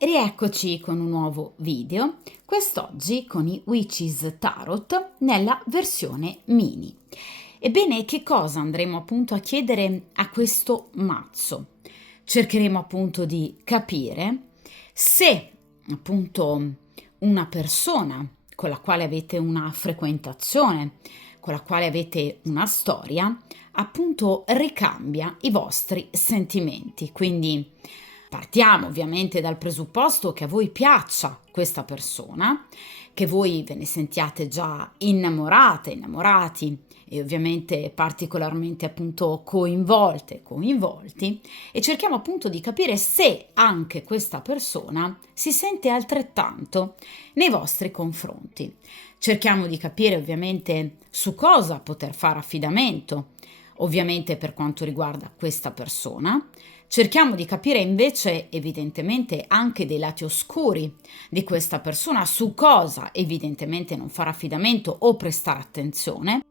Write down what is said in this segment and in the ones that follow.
Rieccoci con un nuovo video, quest'oggi con i Witches Tarot nella versione mini. Ebbene, che cosa andremo appunto a chiedere a questo mazzo? Cercheremo appunto di capire se appunto una persona con la quale avete una frequentazione, con la quale avete una storia, appunto ricambia i vostri sentimenti. Quindi partiamo ovviamente dal presupposto che a voi piaccia questa persona, che voi ve ne sentiate già innamorate, innamorati e ovviamente particolarmente appunto coinvolte, coinvolti, e cerchiamo appunto di capire se anche questa persona si sente altrettanto nei vostri confronti. Cerchiamo di capire ovviamente su cosa poter fare affidamento, ovviamente per quanto riguarda questa persona. Cerchiamo di capire invece evidentemente anche dei lati oscuri di questa persona, su cosa evidentemente non fare affidamento o prestare attenzione.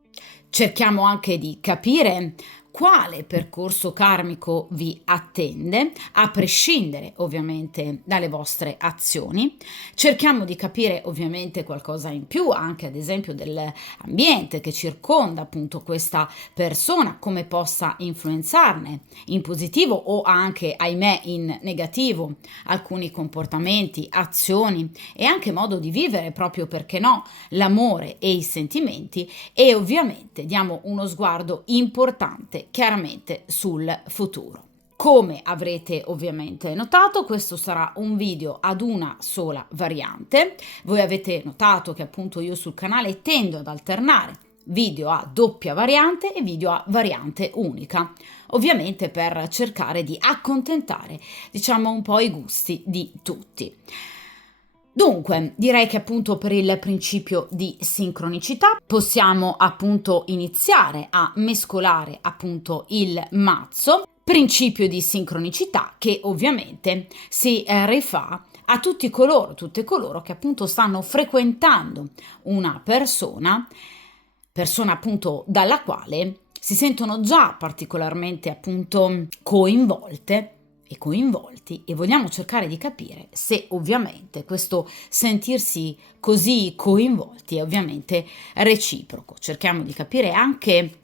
Cerchiamo anche di capire quale percorso karmico vi attende, a prescindere ovviamente dalle vostre azioni. Cerchiamo di capire ovviamente qualcosa in più, anche ad esempio dell'ambiente che circonda appunto questa persona, come possa influenzarne in positivo o anche, ahimè, in negativo alcuni comportamenti, azioni e anche modo di vivere, proprio perché no, l'amore e i sentimenti, e ovviamente diamo uno sguardo importante chiaramente sul futuro. Come avrete ovviamente notato, questo sarà un video ad una sola variante. Voi avete notato che appunto io sul canale tendo ad alternare video a doppia variante e video a variante unica, ovviamente per cercare di accontentare, diciamo, un po' i gusti di tutti. Dunque, direi che appunto per il principio di sincronicità possiamo appunto iniziare a mescolare appunto il mazzo. Principio di sincronicità che ovviamente si rifà a tutte coloro che appunto stanno frequentando una persona appunto dalla quale si sentono già particolarmente appunto coinvolte e coinvolti, e vogliamo cercare di capire se ovviamente questo sentirsi così coinvolti è ovviamente reciproco. Cerchiamo di capire anche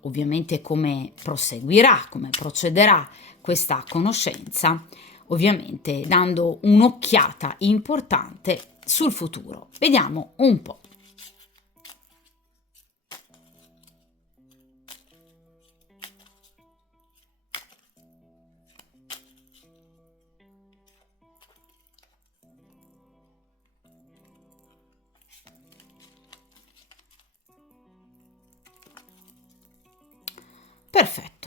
ovviamente come proseguirà, come procederà questa conoscenza, ovviamente dando un'occhiata importante sul futuro. Vediamo un po'. Perfetto.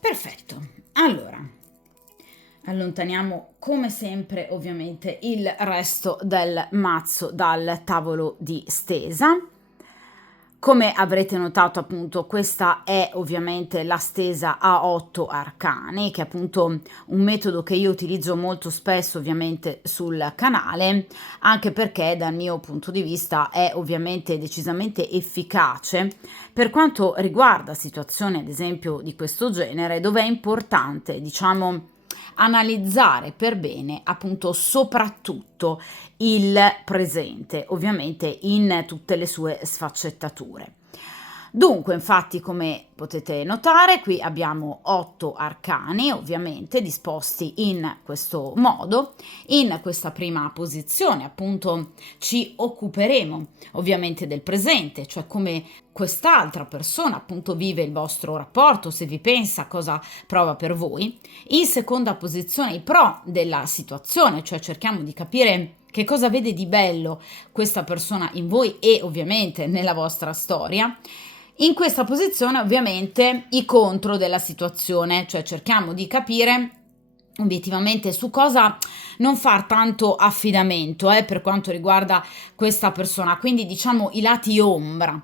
Perfetto, allora allontaniamo come sempre ovviamente il resto del mazzo dal tavolo di stesa. Come avrete notato appunto questa è ovviamente la stesa a 8 arcani, che è appunto un metodo che io utilizzo molto spesso ovviamente sul canale, anche perché dal mio punto di vista è ovviamente decisamente efficace per quanto riguarda situazioni ad esempio di questo genere, dove è importante, diciamo, analizzare per bene appunto soprattutto il presente, ovviamente in tutte le sue sfaccettature. Dunque, infatti, come potete notare, qui abbiamo 8 arcani, ovviamente disposti in questo modo. In questa prima posizione, appunto, ci occuperemo ovviamente del presente, cioè come quest'altra persona appunto vive il vostro rapporto, se vi pensa, cosa prova per voi. In seconda posizione, i pro della situazione, cioè cerchiamo di capire che cosa vede di bello questa persona in voi e ovviamente nella vostra storia. In questa posizione ovviamente i contro della situazione, cioè cerchiamo di capire obiettivamente su cosa non far tanto affidamento per quanto riguarda questa persona, quindi diciamo i lati ombra.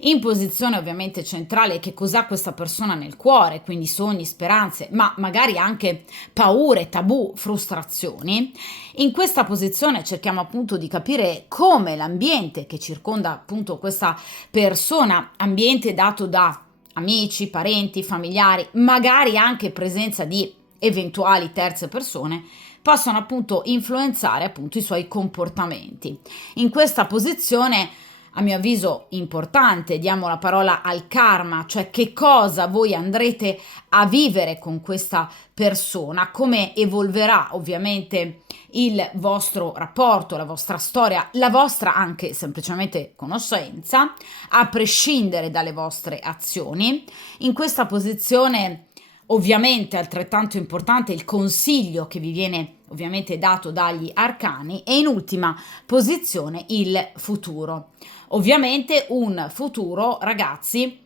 In posizione ovviamente centrale che cos'ha questa persona nel cuore, quindi sogni, speranze, ma magari anche paure, tabù, frustrazioni. In questa posizione cerchiamo appunto di capire come l'ambiente che circonda appunto questa persona, ambiente dato da amici, parenti, familiari, magari anche presenza di eventuali terze persone, possono appunto influenzare appunto i suoi comportamenti. In questa posizione, a mio avviso importante, diamo la parola al karma, cioè che cosa voi andrete a vivere con questa persona, come evolverà ovviamente il vostro rapporto, la vostra storia, la vostra anche semplicemente conoscenza, a prescindere dalle vostre azioni. In questa posizione ovviamente altrettanto importante il consiglio che vi viene ovviamente dato dagli arcani e in ultima posizione il futuro. Ovviamente un futuro, ragazzi,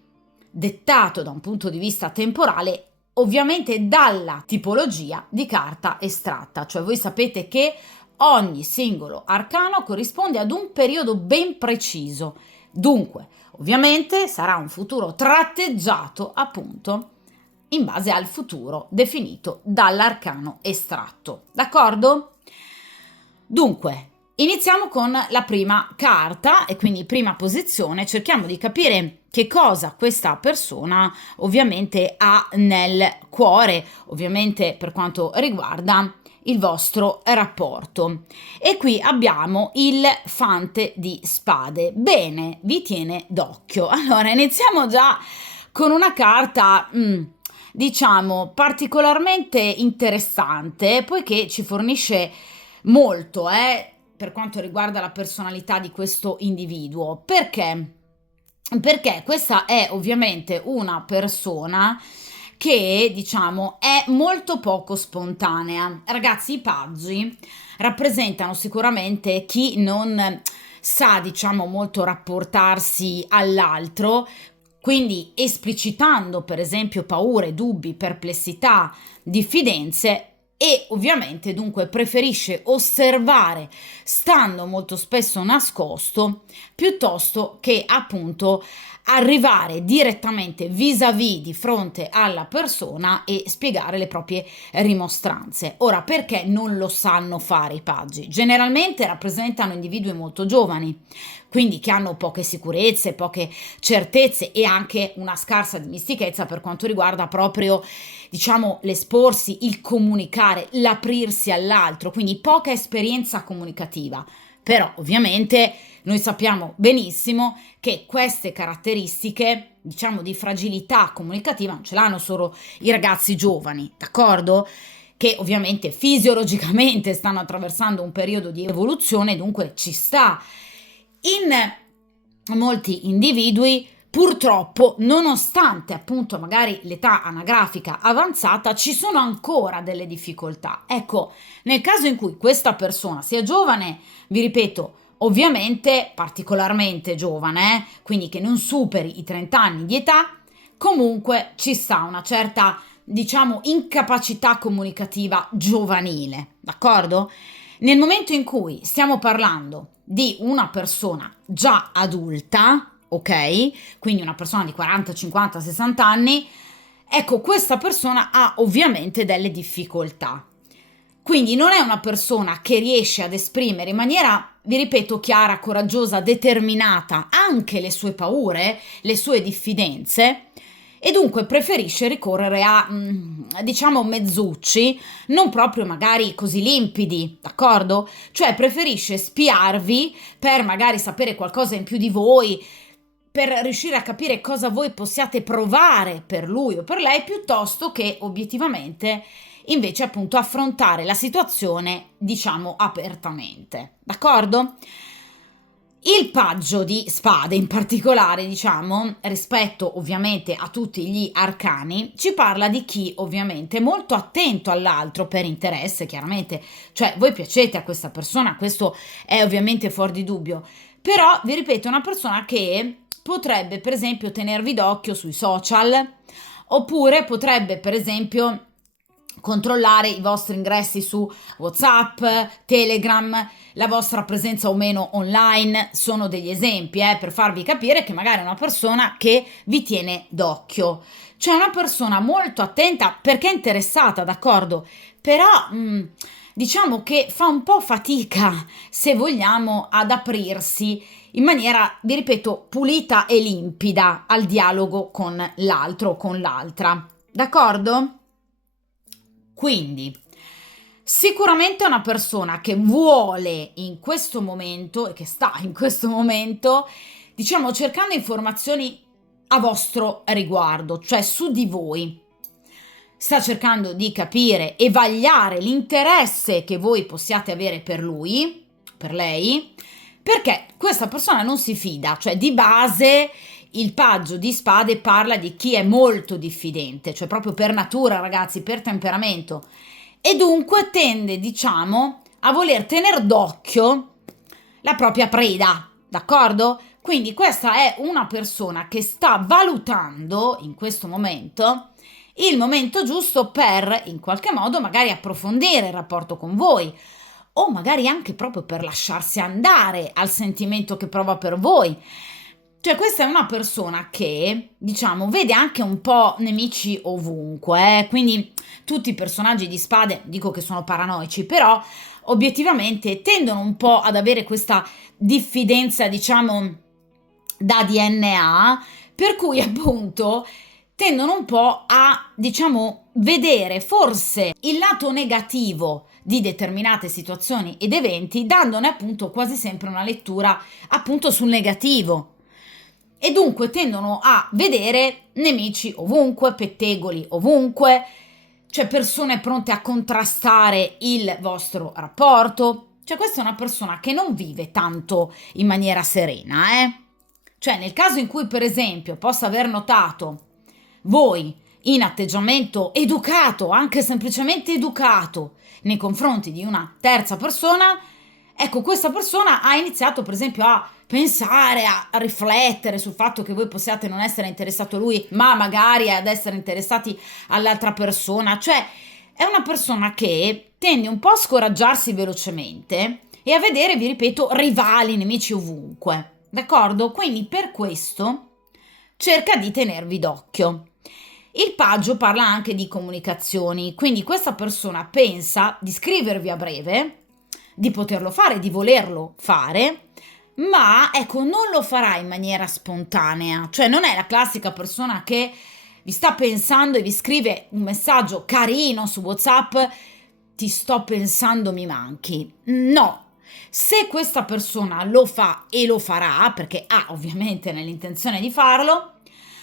dettato da un punto di vista temporale, ovviamente dalla tipologia di carta estratta, cioè voi sapete che ogni singolo arcano corrisponde ad un periodo ben preciso. Dunque, ovviamente sarà un futuro tratteggiato appunto in base al futuro definito dall'arcano estratto. D'accordo? Dunque, iniziamo con la prima carta e quindi prima posizione, cerchiamo di capire che cosa questa persona ovviamente ha nel cuore, ovviamente per quanto riguarda il vostro rapporto. E qui abbiamo il fante di spade. Bene, vi tiene d'occhio. Allora, iniziamo già con una carta diciamo particolarmente interessante, poiché ci fornisce molto per quanto riguarda la personalità di questo individuo. Perché? Perché questa è ovviamente una persona che diciamo è molto poco spontanea. Ragazzi, i paggi rappresentano sicuramente chi non sa, diciamo, molto rapportarsi all'altro, quindi esplicitando per esempio paure, dubbi, perplessità, diffidenze e ovviamente dunque preferisce osservare stando molto spesso nascosto piuttosto che appunto arrivare direttamente vis-à-vis di fronte alla persona e spiegare le proprie rimostranze. Ora, perché non lo sanno fare i paggi? Generalmente rappresentano individui molto giovani, quindi che hanno poche sicurezze, poche certezze e anche una scarsa dimestichezza per quanto riguarda proprio, diciamo, l'esporsi, il comunicare, l'aprirsi all'altro, quindi poca esperienza comunicativa. Però ovviamente noi sappiamo benissimo che queste caratteristiche, diciamo, di fragilità comunicativa non ce l'hanno solo i ragazzi giovani, d'accordo? Che ovviamente fisiologicamente stanno attraversando un periodo di evoluzione, dunque ci sta. In molti individui purtroppo, nonostante appunto magari l'età anagrafica avanzata, ci sono ancora delle difficoltà. Ecco, nel caso in cui questa persona sia giovane, vi ripeto, ovviamente particolarmente giovane, quindi che non superi i 30 anni di età, comunque ci sta una certa, diciamo, incapacità comunicativa giovanile, d'accordo? Nel momento in cui stiamo parlando di una persona già adulta, ok? Quindi una persona di 40, 50, 60 anni, ecco, questa persona ha ovviamente delle difficoltà. Quindi non è una persona che riesce ad esprimere in maniera, vi ripeto, chiara, coraggiosa, determinata anche le sue paure, le sue diffidenze e dunque preferisce ricorrere a, diciamo, mezzucci, non proprio magari così limpidi, d'accordo? Cioè preferisce spiarvi per magari sapere qualcosa in più di voi, per riuscire a capire cosa voi possiate provare per lui o per lei, piuttosto che obiettivamente invece appunto affrontare la situazione, diciamo, apertamente, d'accordo? Il paggio di spade in particolare, diciamo, rispetto ovviamente a tutti gli arcani, ci parla di chi ovviamente è molto attento all'altro per interesse, chiaramente, cioè voi piacete a questa persona, questo è ovviamente fuori di dubbio, però vi ripeto, è una persona che potrebbe per esempio tenervi d'occhio sui social, oppure potrebbe per esempio controllare i vostri ingressi su WhatsApp, Telegram, la vostra presenza o meno online. Sono degli esempi per farvi capire che magari è una persona che vi tiene d'occhio, cioè una persona molto attenta perché è interessata, d'accordo? Però diciamo che fa un po' fatica, se vogliamo, ad aprirsi in maniera, vi ripeto, pulita e limpida al dialogo con l'altro o con l'altra, d'accordo? Quindi, sicuramente è una persona che vuole in questo momento e che sta in questo momento, diciamo, cercando informazioni a vostro riguardo, cioè su di voi. Sta cercando di capire e vagliare l'interesse che voi possiate avere per lui, per lei, perché questa persona non si fida, cioè di base il paggio di spade parla di chi è molto diffidente, cioè proprio per natura, ragazzi, per temperamento, e dunque tende, diciamo, a voler tenere d'occhio la propria preda, d'accordo? Quindi questa è una persona che sta valutando in questo momento il momento giusto per, in qualche modo, magari approfondire il rapporto con voi, o magari anche proprio per lasciarsi andare al sentimento che prova per voi. Cioè, questa è una persona che, diciamo, vede anche un po' nemici ovunque, quindi tutti i personaggi di spade, dico che sono paranoici, però obiettivamente tendono un po' ad avere questa diffidenza, diciamo, da DNA, per cui appunto tendono un po' a, diciamo, vedere forse il lato negativo di determinate situazioni ed eventi, dandone appunto quasi sempre una lettura appunto sul negativo. E dunque tendono a vedere nemici ovunque, pettegoli ovunque, cioè persone pronte a contrastare il vostro rapporto. Cioè questa è una persona che non vive tanto in maniera serena, Cioè nel caso in cui per esempio possa aver notato voi in atteggiamento educato, anche semplicemente educato, nei confronti di una terza persona, ecco, questa persona ha iniziato per esempio a pensare, a riflettere sul fatto che voi possiate non essere interessato a lui, ma magari ad essere interessati all'altra persona. Cioè è una persona che tende un po' a scoraggiarsi velocemente e a vedere, vi ripeto, rivali, nemici ovunque, d'accordo? Quindi per questo cerca di tenervi d'occhio. Il paggio parla anche di comunicazioni, quindi questa persona pensa di scrivervi a breve, di poterlo fare, di volerlo fare, ma ecco, non lo farà in maniera spontanea, cioè non è la classica persona che vi sta pensando e vi scrive un messaggio carino su WhatsApp, ti sto pensando, mi manchi. No. Se questa persona lo fa e lo farà, perché ha ovviamente nell'intenzione di farlo,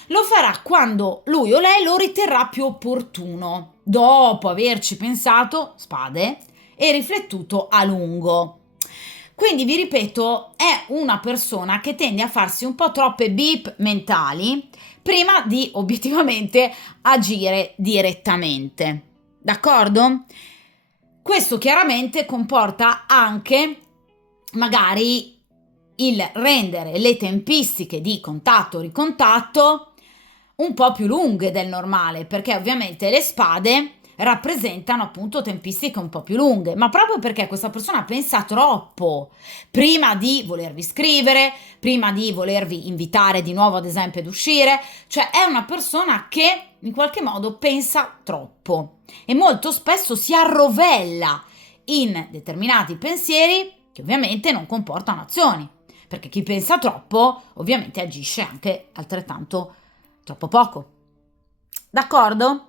lo farà quando lui o lei lo riterrà più opportuno, dopo averci pensato, spade, e riflettuto a lungo. Quindi vi ripeto, è una persona che tende a farsi un po' troppe beep mentali prima di obiettivamente agire direttamente. D'accordo? Questo chiaramente comporta anche magari il rendere le tempistiche di contatto o ricontatto un po' più lunghe del normale, perché ovviamente le spade rappresentano appunto tempistiche un po' più lunghe, ma proprio perché questa persona pensa troppo prima di volervi scrivere, prima di volervi invitare di nuovo ad esempio ad uscire, cioè è una persona che in qualche modo pensa troppo e molto spesso si arrovella in determinati pensieri che ovviamente non comportano azioni, perché chi pensa troppo ovviamente agisce anche altrettanto troppo poco. D'accordo?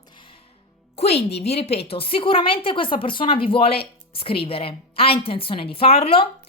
Quindi vi ripeto, sicuramente questa persona vi vuole scrivere, ha intenzione di farlo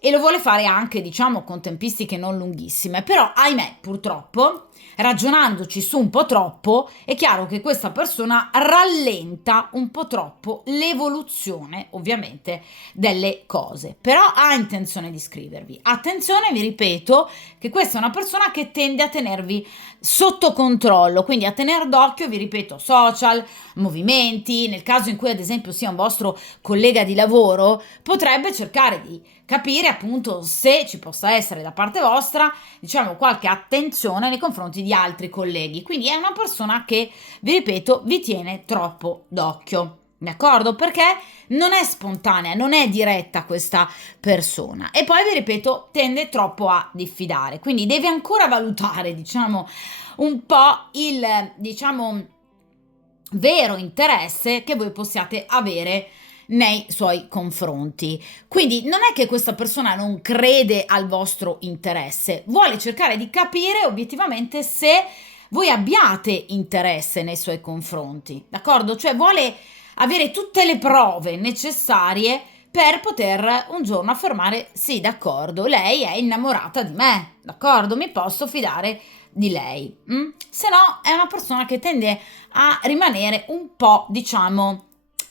e lo vuole fare anche, diciamo, con tempistiche non lunghissime, però ahimè, purtroppo, ragionandoci su un po' troppo, è chiaro che questa persona rallenta un po' troppo l'evoluzione, ovviamente, delle cose, però ha intenzione di scrivervi. Attenzione, vi ripeto, che questa è una persona che tende a tenervi sotto controllo, quindi a tenere d'occhio, vi ripeto, social, movimenti, nel caso in cui ad esempio sia un vostro collega di lavoro, potrebbe cercare di capire appunto se ci possa essere da parte vostra, diciamo, qualche attenzione nei confronti di altri colleghi. Quindi è una persona che, vi ripeto, vi tiene troppo d'occhio. D'accordo? Perché non è spontanea, non è diretta questa persona. E poi vi ripeto, tende troppo a diffidare. Quindi deve ancora valutare, diciamo, un po' il, diciamo, vero interesse che voi possiate avere nei suoi confronti. Quindi non è che questa persona non crede al vostro interesse, vuole cercare di capire obiettivamente se voi abbiate interesse nei suoi confronti, d'accordo? Cioè vuole avere tutte le prove necessarie per poter un giorno affermare sì, d'accordo, lei è innamorata di me, d'accordo? Mi posso fidare di lei. Se no è una persona che tende a rimanere un po', diciamo,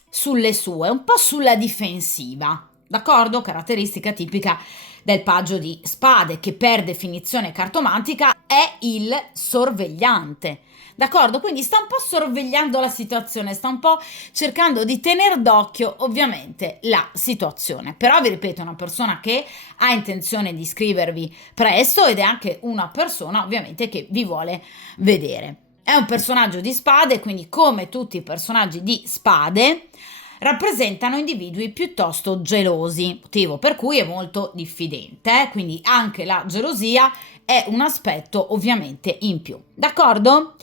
sulle sue, un po' sulla difensiva, d'accordo? Caratteristica tipica del paggio di spade, che per definizione cartomantica è il sorvegliante. D'accordo? Quindi sta un po' sorvegliando la situazione, sta un po' cercando di tenere d'occhio ovviamente la situazione. Però vi ripeto, è una persona che ha intenzione di iscrivervi presto ed è anche una persona ovviamente che vi vuole vedere. È un personaggio di spade, quindi come tutti i personaggi di spade rappresentano individui piuttosto gelosi, motivo per cui è molto diffidente, quindi anche la gelosia è un aspetto ovviamente in più. D'accordo?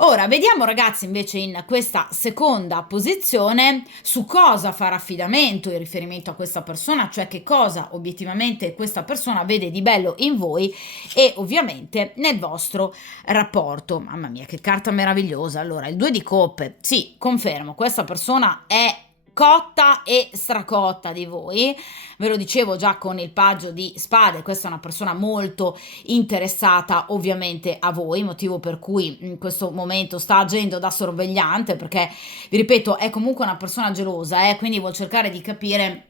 Ora vediamo ragazzi invece in questa seconda posizione su cosa fare affidamento in riferimento a questa persona, cioè che cosa obiettivamente questa persona vede di bello in voi e ovviamente nel vostro rapporto. Mamma mia, che carta meravigliosa. Allora, il 2 di coppe, sì, confermo, questa persona è cotta e stracotta di voi, ve lo dicevo già con il paggio di spade, questa è una persona molto interessata ovviamente a voi, motivo per cui in questo momento sta agendo da sorvegliante, perché vi ripeto è comunque una persona gelosa, quindi vuol cercare di capire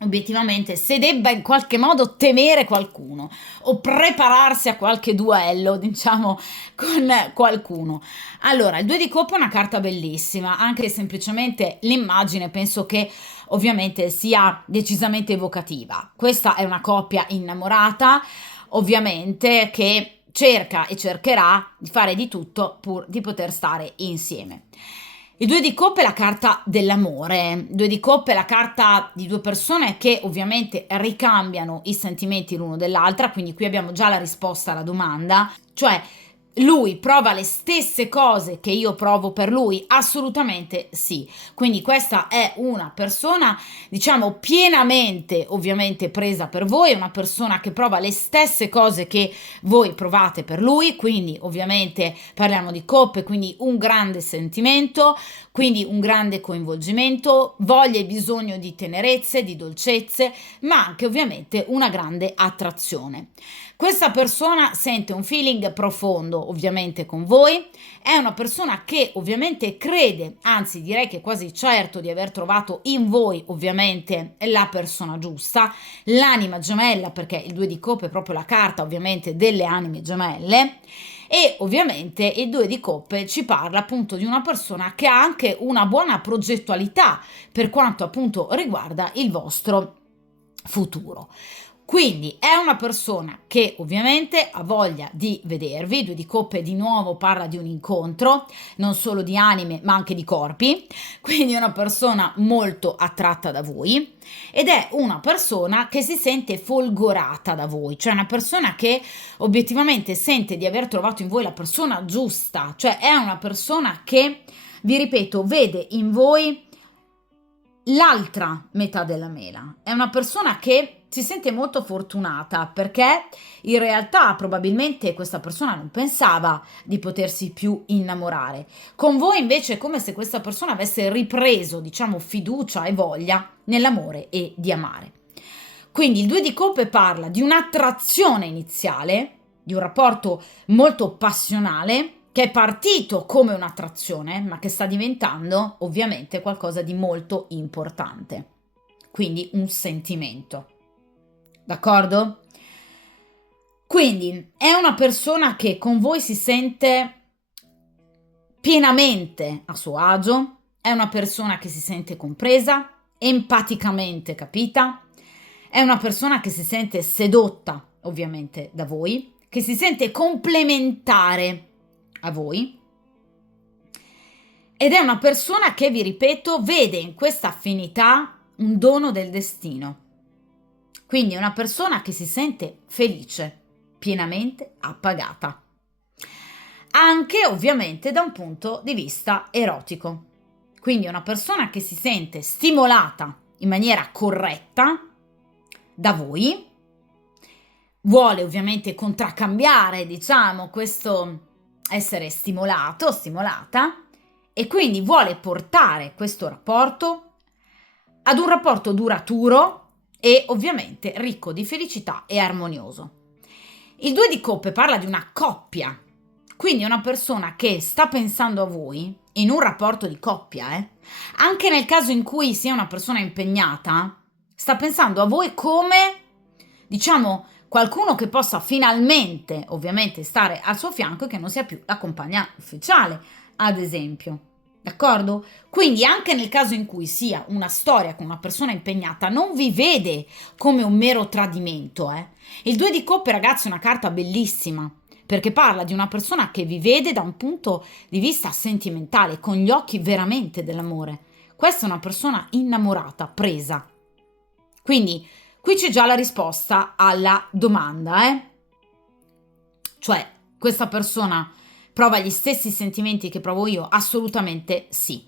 obiettivamente se debba in qualche modo temere qualcuno o prepararsi a qualche duello, diciamo, con qualcuno. Allora, il 2 di coppe è una carta bellissima, anche semplicemente l'immagine penso che ovviamente sia decisamente evocativa. Questa è una coppia innamorata, ovviamente, che cerca e cercherà di fare di tutto pur di poter stare insieme. Il 2 di coppe è la carta dell'amore, il 2 di coppe è la carta di due persone che ovviamente ricambiano i sentimenti l'uno dell'altra, quindi qui abbiamo già la risposta alla domanda, cioè lui prova le stesse cose che io provo per lui? Assolutamente sì. Quindi questa è una persona, diciamo, pienamente ovviamente presa per voi, è una persona che prova le stesse cose che voi provate per lui, quindi ovviamente parliamo di coppe, quindi un grande sentimento, quindi un grande coinvolgimento, voglia e bisogno di tenerezze, di dolcezze, ma anche ovviamente una grande attrazione. Questa persona sente un feeling profondo ovviamente con voi, è una persona che ovviamente crede, anzi direi che è quasi certo di aver trovato in voi ovviamente la persona giusta, l'anima gemella, perché il 2 di coppe è proprio la carta ovviamente delle anime gemelle. E ovviamente il 2 di coppe ci parla appunto di una persona che ha anche una buona progettualità per quanto appunto riguarda il vostro futuro. Quindi è una persona che ovviamente ha voglia di vedervi, 2 di coppe di nuovo parla di un incontro, non solo di anime ma anche di corpi, quindi è una persona molto attratta da voi ed è una persona che si sente folgorata da voi, cioè una persona che obiettivamente sente di aver trovato in voi la persona giusta, cioè è una persona che, vi ripeto, vede in voi l'altra metà della mela, è una persona che si sente molto fortunata perché in realtà probabilmente questa persona non pensava di potersi più innamorare. Con voi invece è come se questa persona avesse ripreso, diciamo, fiducia e voglia nell'amore e di amare. Quindi il 2 di coppe parla di un'attrazione iniziale, di un rapporto molto passionale che è partito come un'attrazione, ma che sta diventando ovviamente qualcosa di molto importante. Quindi un sentimento. D'accordo? Quindi è una persona che con voi si sente pienamente a suo agio, è una persona che si sente compresa, empaticamente capita, È una persona che si sente sedotta, ovviamente, da voi, che si sente complementare a voi, ed è una persona che, vi ripeto, vede in questa affinità un dono del destino. Quindi è una persona che si sente felice, pienamente appagata. Anche ovviamente da un punto di vista erotico. Quindi è una persona che si sente stimolata in maniera corretta da voi, vuole ovviamente contraccambiare, diciamo, questo essere stimolato, stimolata, e quindi vuole portare questo rapporto ad un rapporto duraturo e ovviamente ricco di felicità e armonioso. Il 2 di coppe parla di una coppia, quindi una persona che sta pensando a voi in un rapporto di coppia, anche nel caso in cui sia una persona impegnata, sta pensando a voi come, diciamo, qualcuno che possa finalmente, ovviamente, stare al suo fianco e che non sia più la compagna ufficiale, ad esempio. D'accordo? Quindi anche nel caso in cui sia una storia con una persona impegnata, non vi vede come un mero tradimento. Il 2 di coppe, ragazzi, è una carta bellissima, perché parla di una persona che vi vede da un punto di vista sentimentale, con gli occhi veramente dell'amore. Questa è una persona innamorata, presa. Quindi qui c'è già la risposta alla domanda, Cioè, questa persona prova gli stessi sentimenti che provo io? Assolutamente sì.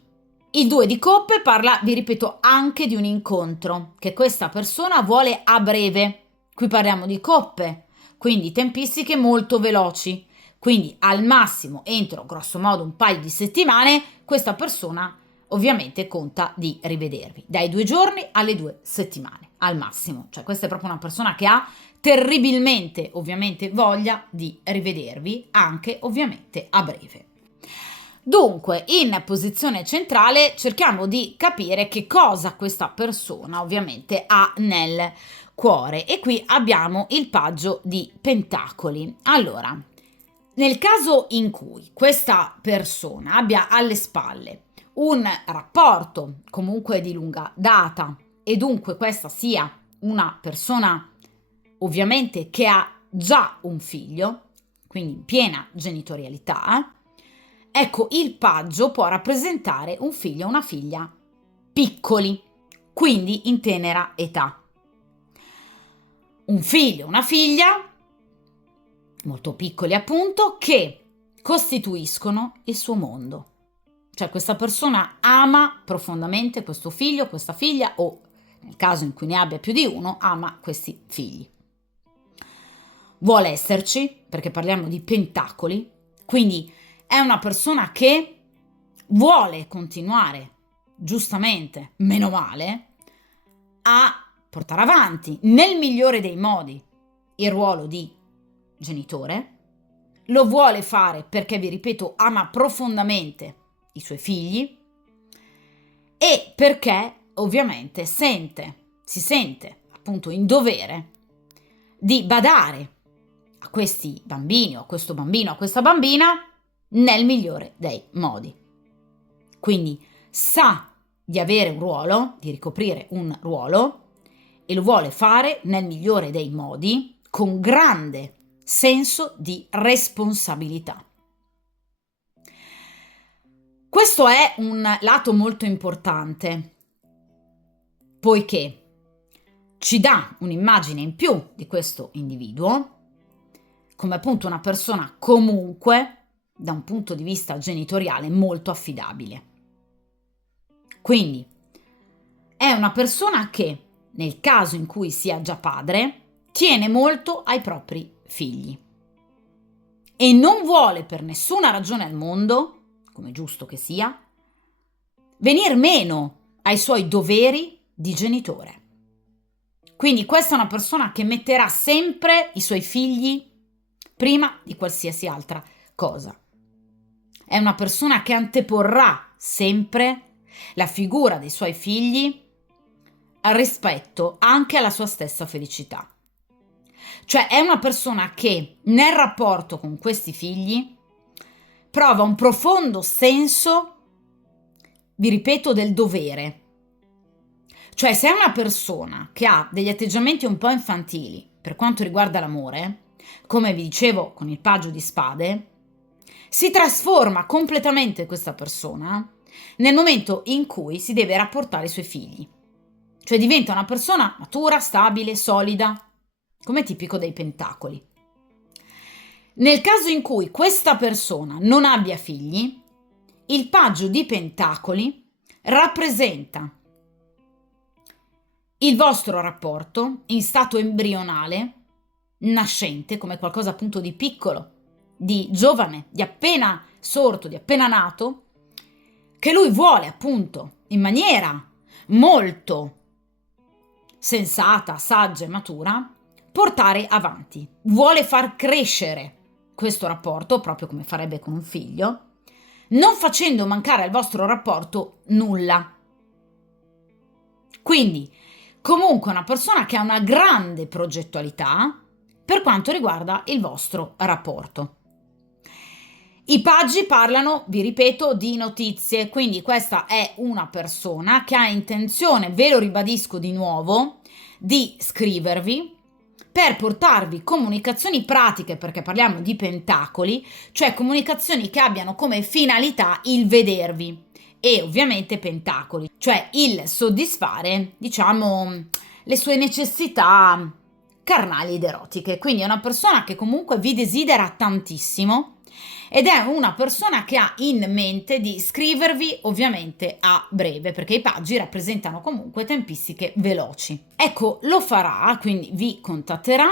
Il 2 di coppe parla, vi ripeto, anche di un incontro che questa persona vuole a breve. Qui parliamo di coppe, quindi tempistiche molto veloci. Quindi al massimo entro grosso modo un paio di settimane questa persona ovviamente conta di rivedervi. Dai 2 giorni alle 2 settimane al massimo. Cioè questa è proprio una persona che ha terribilmente ovviamente voglia di rivedervi anche ovviamente a breve. Dunque, in posizione centrale cerchiamo di capire che cosa questa persona ovviamente ha nel cuore, e qui abbiamo il paggio di pentacoli. Allora, nel caso in cui questa persona abbia alle spalle un rapporto comunque di lunga data e dunque questa sia una persona ovviamente che ha già un figlio, quindi in piena genitorialità, ecco, il paggio può rappresentare un figlio o una figlia piccoli, quindi in tenera età. Un figlio o una figlia molto piccoli appunto, che costituiscono il suo mondo. Cioè questa persona ama profondamente questo figlio, questa figlia, o nel caso in cui ne abbia più di uno, ama questi figli. Vuole esserci, perché parliamo di pentacoli, quindi è una persona che vuole continuare, giustamente, meno male, a portare avanti nel migliore dei modi il ruolo di genitore. Lo vuole fare perché, vi ripeto, ama profondamente i suoi figli e perché ovviamente si sente appunto in dovere di badare a questi bambini o a questo bambino o a questa bambina nel migliore dei modi. Quindi sa di avere un ruolo, di ricoprire un ruolo, e lo vuole fare nel migliore dei modi, con grande senso di responsabilità. Questo è un lato molto importante, poiché ci dà un'immagine in più di questo individuo, come appunto una persona comunque, da un punto di vista genitoriale, molto affidabile. Quindi è una persona che, nel caso in cui sia già padre, tiene molto ai propri figli e non vuole per nessuna ragione al mondo, come giusto che sia, venir meno ai suoi doveri di genitore. Quindi questa è una persona che metterà sempre i suoi figli prima di qualsiasi altra cosa. È una persona che anteporrà sempre la figura dei suoi figli rispetto anche alla sua stessa felicità. Cioè è una persona che nel rapporto con questi figli prova un profondo senso, vi ripeto, del dovere. Cioè, se è una persona che ha degli atteggiamenti un po' infantili per quanto riguarda l'amore, come vi dicevo con il paggio di spade, si trasforma completamente questa persona nel momento in cui si deve rapportare ai suoi figli. Cioè diventa una persona matura, stabile, solida, come tipico dei pentacoli. Nel caso in cui questa persona non abbia figli, il paggio di pentacoli rappresenta il vostro rapporto in stato embrionale, nascente, come qualcosa appunto di piccolo, di giovane, di appena sorto, di appena nato, che lui vuole appunto in maniera molto sensata, saggia e matura portare avanti. Vuole far crescere questo rapporto, proprio come farebbe con un figlio, non facendo mancare al vostro rapporto nulla. Quindi, comunque, una persona che ha una grande progettualità per quanto riguarda il vostro rapporto. I paggi parlano, vi ripeto, di notizie, quindi questa è una persona che ha intenzione, ve lo ribadisco di nuovo, di scrivervi per portarvi comunicazioni pratiche, perché parliamo di pentacoli, cioè comunicazioni che abbiano come finalità il vedervi e ovviamente pentacoli, cioè il soddisfare, diciamo, le sue necessità carnali ed erotiche. Quindi è una persona che comunque vi desidera tantissimo ed è una persona che ha in mente di scrivervi ovviamente a breve, perché i paggi rappresentano comunque tempistiche veloci. Ecco, lo farà, quindi vi contatterà,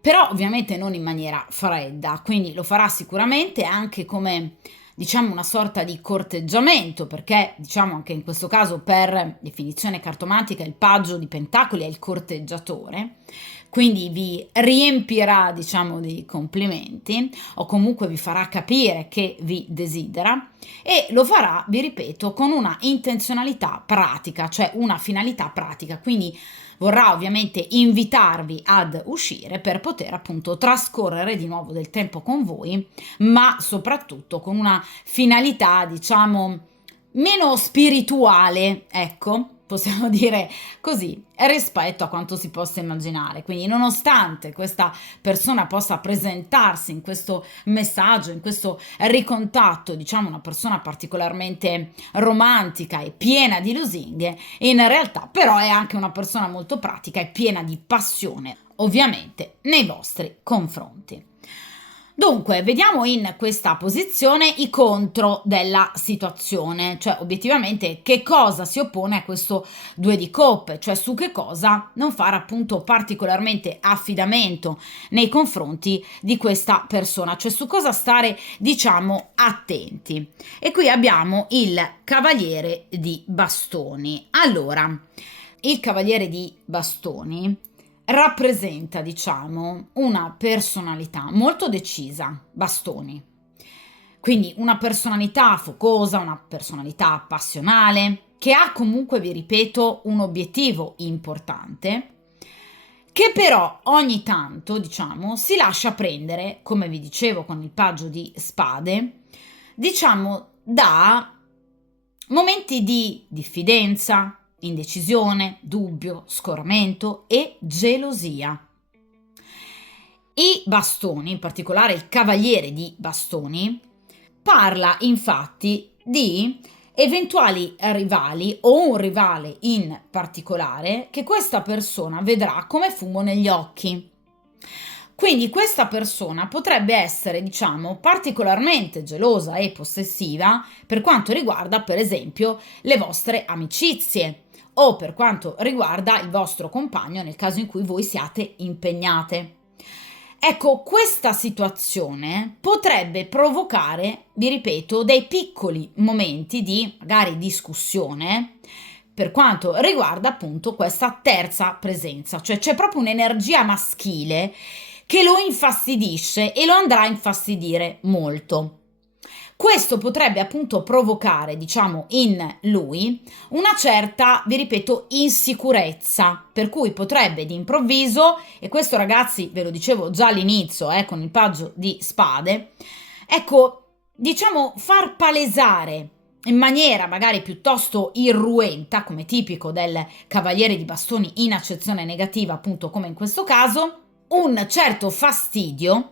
però ovviamente non in maniera fredda, quindi lo farà sicuramente anche come, diciamo, una sorta di corteggiamento, perché diciamo anche in questo caso per definizione cartomatica il paggio di pentacoli è il corteggiatore, quindi vi riempirà, diciamo, di complimenti o comunque vi farà capire che vi desidera e lo farà, vi ripeto, con una intenzionalità pratica, cioè una finalità pratica, quindi vorrà ovviamente invitarvi ad uscire per poter appunto trascorrere di nuovo del tempo con voi, ma soprattutto con una finalità, diciamo, meno spirituale, ecco, possiamo dire così, rispetto a quanto si possa immaginare. Quindi, nonostante questa persona possa presentarsi in questo messaggio, in questo ricontatto, diciamo, una persona particolarmente romantica e piena di lusinghe, in realtà però è anche una persona molto pratica e piena di passione, ovviamente, nei vostri confronti. Dunque, vediamo in questa posizione i contro della situazione, cioè obiettivamente che cosa si oppone a questo due di coppe, cioè su che cosa non fare appunto particolarmente affidamento nei confronti di questa persona, cioè su cosa stare, diciamo, attenti. E qui abbiamo il Cavaliere di Bastoni. Allora, il Cavaliere di Bastoni rappresenta, diciamo, una personalità molto decisa, Bastoni. Quindi una personalità focosa, una personalità passionale, che ha comunque, vi ripeto, un obiettivo importante, che però ogni tanto, diciamo, si lascia prendere, come vi dicevo con il paggio di spade, diciamo, da momenti di diffidenza, indecisione, dubbio, scoramento e gelosia. I bastoni, in particolare il Cavaliere di Bastoni, parla infatti di eventuali rivali o un rivale in particolare che questa persona vedrà come fumo negli occhi. Quindi questa persona potrebbe essere, diciamo, particolarmente gelosa e possessiva per quanto riguarda, per esempio, le vostre amicizie o per quanto riguarda il vostro compagno nel caso in cui voi siate impegnate. Ecco, questa situazione potrebbe provocare, vi ripeto, dei piccoli momenti di magari discussione per quanto riguarda appunto questa terza presenza, cioè c'è proprio un'energia maschile che lo infastidisce e lo andrà a infastidire molto. Questo potrebbe appunto provocare, diciamo, in lui una certa, vi ripeto, insicurezza, per cui potrebbe d'improvviso, e questo ragazzi ve lo dicevo già all'inizio, con il paggio di spade, ecco, diciamo, far palesare in maniera magari piuttosto irruenta, come tipico del cavaliere di bastoni in accezione negativa, appunto come in questo caso, un certo fastidio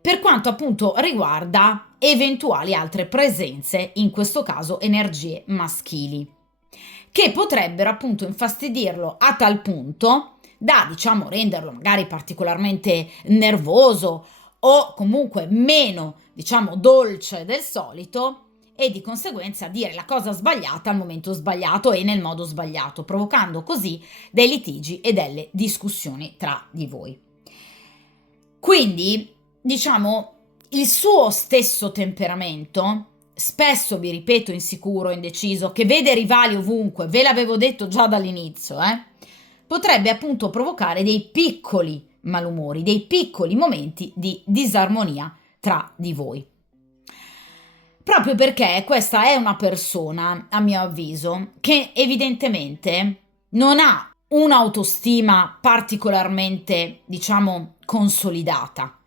per quanto appunto riguarda eventuali altre presenze, in questo caso energie maschili, che potrebbero appunto infastidirlo a tal punto da, diciamo, renderlo magari particolarmente nervoso o comunque meno, diciamo, dolce del solito e di conseguenza dire la cosa sbagliata al momento sbagliato e nel modo sbagliato, provocando così dei litigi e delle discussioni tra di voi. Quindi, diciamo, il suo stesso temperamento, spesso vi ripeto insicuro, indeciso, che vede rivali ovunque, ve l'avevo detto già dall'inizio, potrebbe appunto provocare dei piccoli malumori, dei piccoli momenti di disarmonia tra di voi. Proprio perché questa è una persona, a mio avviso, che evidentemente non ha un'autostima particolarmente, diciamo, consolidata.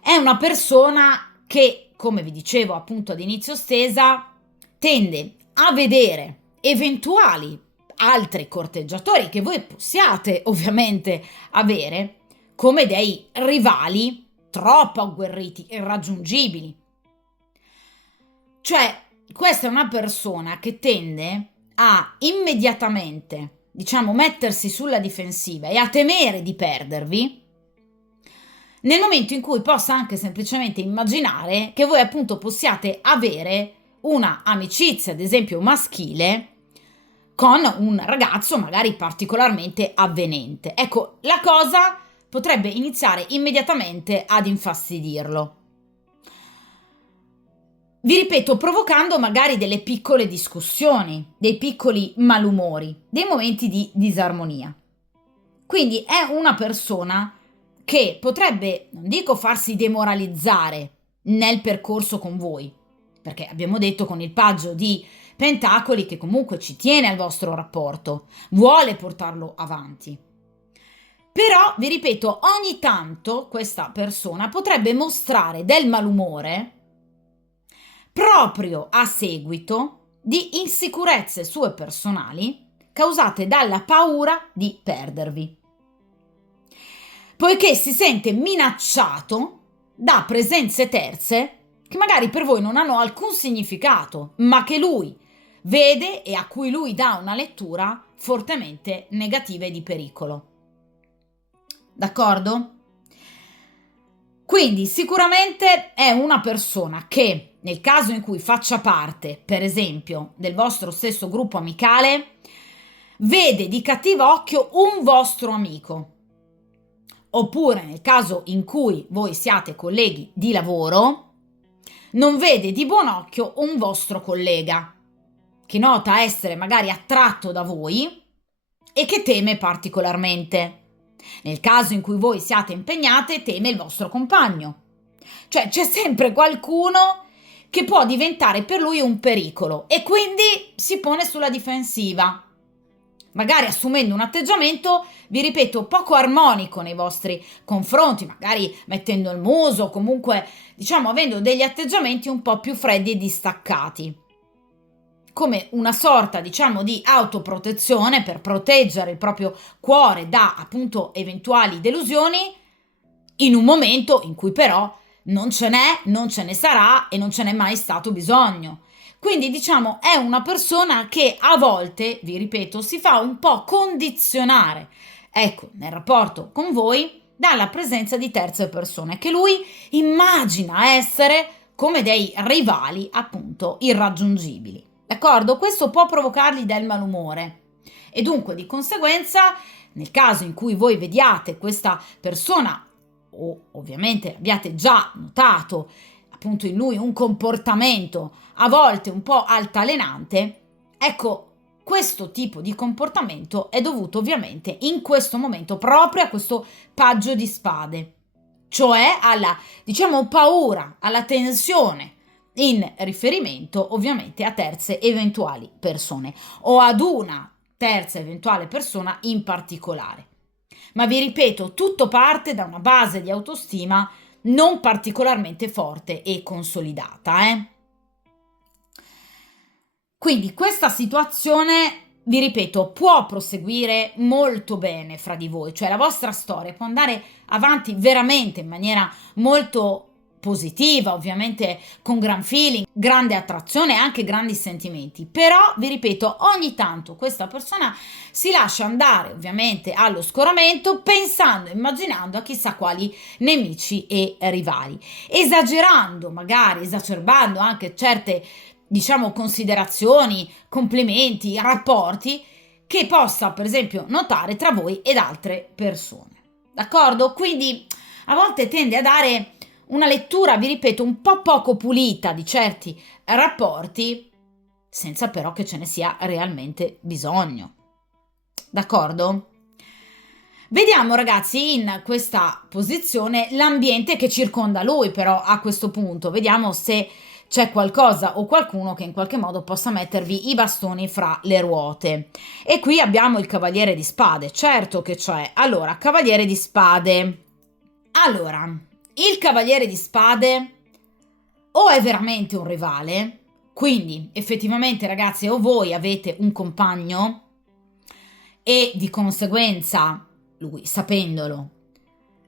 È una persona che, come vi dicevo appunto ad inizio stesa, tende a vedere eventuali altri corteggiatori che voi possiate ovviamente avere come dei rivali troppo agguerriti, irraggiungibili. Cioè, questa è una persona che tende a immediatamente, diciamo, mettersi sulla difensiva e a temere di perdervi nel momento in cui possa anche semplicemente immaginare che voi appunto possiate avere una amicizia, ad esempio maschile, con un ragazzo magari particolarmente avvenente. Ecco, la cosa potrebbe iniziare immediatamente ad infastidirlo. Vi ripeto, provocando magari delle piccole discussioni, dei piccoli malumori, dei momenti di disarmonia. Quindi è una persona che potrebbe, non dico farsi demoralizzare nel percorso con voi, perché abbiamo detto con il paggio di Pentacoli che comunque ci tiene al vostro rapporto, vuole portarlo avanti. Però, vi ripeto, ogni tanto questa persona potrebbe mostrare del malumore proprio a seguito di insicurezze sue personali causate dalla paura di perdervi, poiché si sente minacciato da presenze terze che magari per voi non hanno alcun significato, ma che lui vede e a cui lui dà una lettura fortemente negativa e di pericolo. D'accordo? Quindi sicuramente è una persona che, nel caso in cui faccia parte, per esempio, del vostro stesso gruppo amicale, vede di cattivo occhio un vostro amico. Oppure nel caso in cui voi siate colleghi di lavoro, non vede di buon occhio un vostro collega, che nota essere magari attratto da voi e che teme particolarmente. Nel caso in cui voi siate impegnate, teme il vostro compagno. Cioè c'è sempre qualcuno che può diventare per lui un pericolo e quindi si pone sulla difensiva, magari assumendo un atteggiamento, vi ripeto, poco armonico nei vostri confronti, magari mettendo il muso, comunque, diciamo, avendo degli atteggiamenti un po' più freddi e distaccati, come una sorta, diciamo, di autoprotezione per proteggere il proprio cuore da, appunto, eventuali delusioni, in un momento in cui però non ce n'è, non ce ne sarà e non ce n'è mai stato bisogno. Quindi diciamo è una persona che a volte, vi ripeto, si fa un po' condizionare, ecco, nel rapporto con voi, dalla presenza di terze persone che lui immagina essere come dei rivali appunto irraggiungibili. D'accordo? Questo può provocargli del malumore e dunque di conseguenza nel caso in cui voi vediate questa persona o ovviamente abbiate già notato appunto in lui un comportamento a volte un po' altalenante, ecco, questo tipo di comportamento è dovuto ovviamente in questo momento proprio a questo paggio di spade, cioè alla, diciamo, paura, alla tensione in riferimento ovviamente a terze eventuali persone o ad una terza eventuale persona in particolare. Ma vi ripeto, tutto parte da una base di autostima non particolarmente forte e consolidata, Quindi questa situazione, vi ripeto, può proseguire molto bene fra di voi, cioè la vostra storia può andare avanti veramente in maniera molto positiva, ovviamente con gran feeling, grande attrazione e anche grandi sentimenti. Però, vi ripeto, ogni tanto questa persona si lascia andare ovviamente allo scoramento pensando, immaginando a chissà quali nemici e rivali, esagerando, magari esacerbando anche certe, diciamo, considerazioni, complimenti, rapporti che possa, per esempio, notare tra voi ed altre persone. D'accordo? Quindi a volte tende a dare una lettura, vi ripeto, un po' poco pulita di certi rapporti, senza però che ce ne sia realmente bisogno. D'accordo? Vediamo ragazzi in questa posizione l'ambiente che circonda lui, però a questo punto vediamo se c'è qualcosa o qualcuno che in qualche modo possa mettervi i bastoni fra le ruote. E qui abbiamo il cavaliere di spade, certo che c'è. Allora, cavaliere di spade. Allora, il cavaliere di spade o è veramente un rivale, quindi effettivamente ragazzi o voi avete un compagno e di conseguenza lui, sapendolo,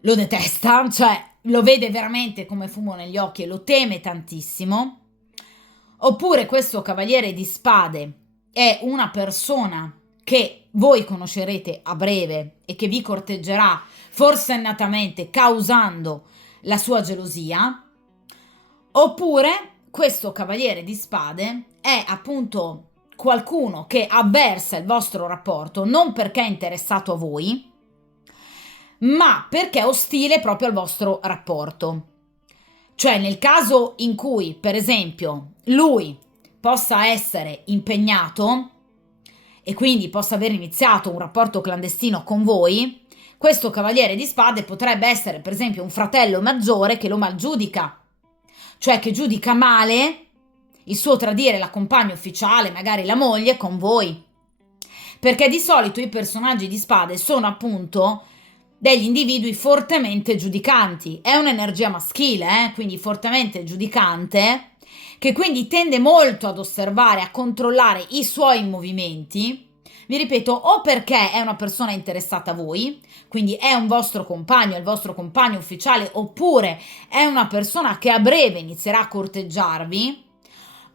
lo detesta, cioè lo vede veramente come fumo negli occhi e lo teme tantissimo, oppure questo cavaliere di spade è una persona che voi conoscerete a breve e che vi corteggerà forsennatamente causando la sua gelosia, oppure questo cavaliere di spade è appunto qualcuno che avversa il vostro rapporto non perché è interessato a voi, ma perché è ostile proprio al vostro rapporto. Cioè nel caso in cui, per esempio, lui possa essere impegnato e quindi possa aver iniziato un rapporto clandestino con voi, questo cavaliere di spade potrebbe essere, per esempio, un fratello maggiore che lo malgiudica, cioè che giudica male il suo tradire la compagna ufficiale, magari la moglie, con voi. Perché di solito i personaggi di spade sono appunto degli individui fortemente giudicanti. È un'energia maschile, quindi fortemente giudicante, che quindi tende molto ad osservare, a controllare i suoi movimenti. Vi ripeto, o perché è una persona interessata a voi, quindi è un vostro compagno, è il vostro compagno ufficiale, oppure è una persona che a breve inizierà a corteggiarvi,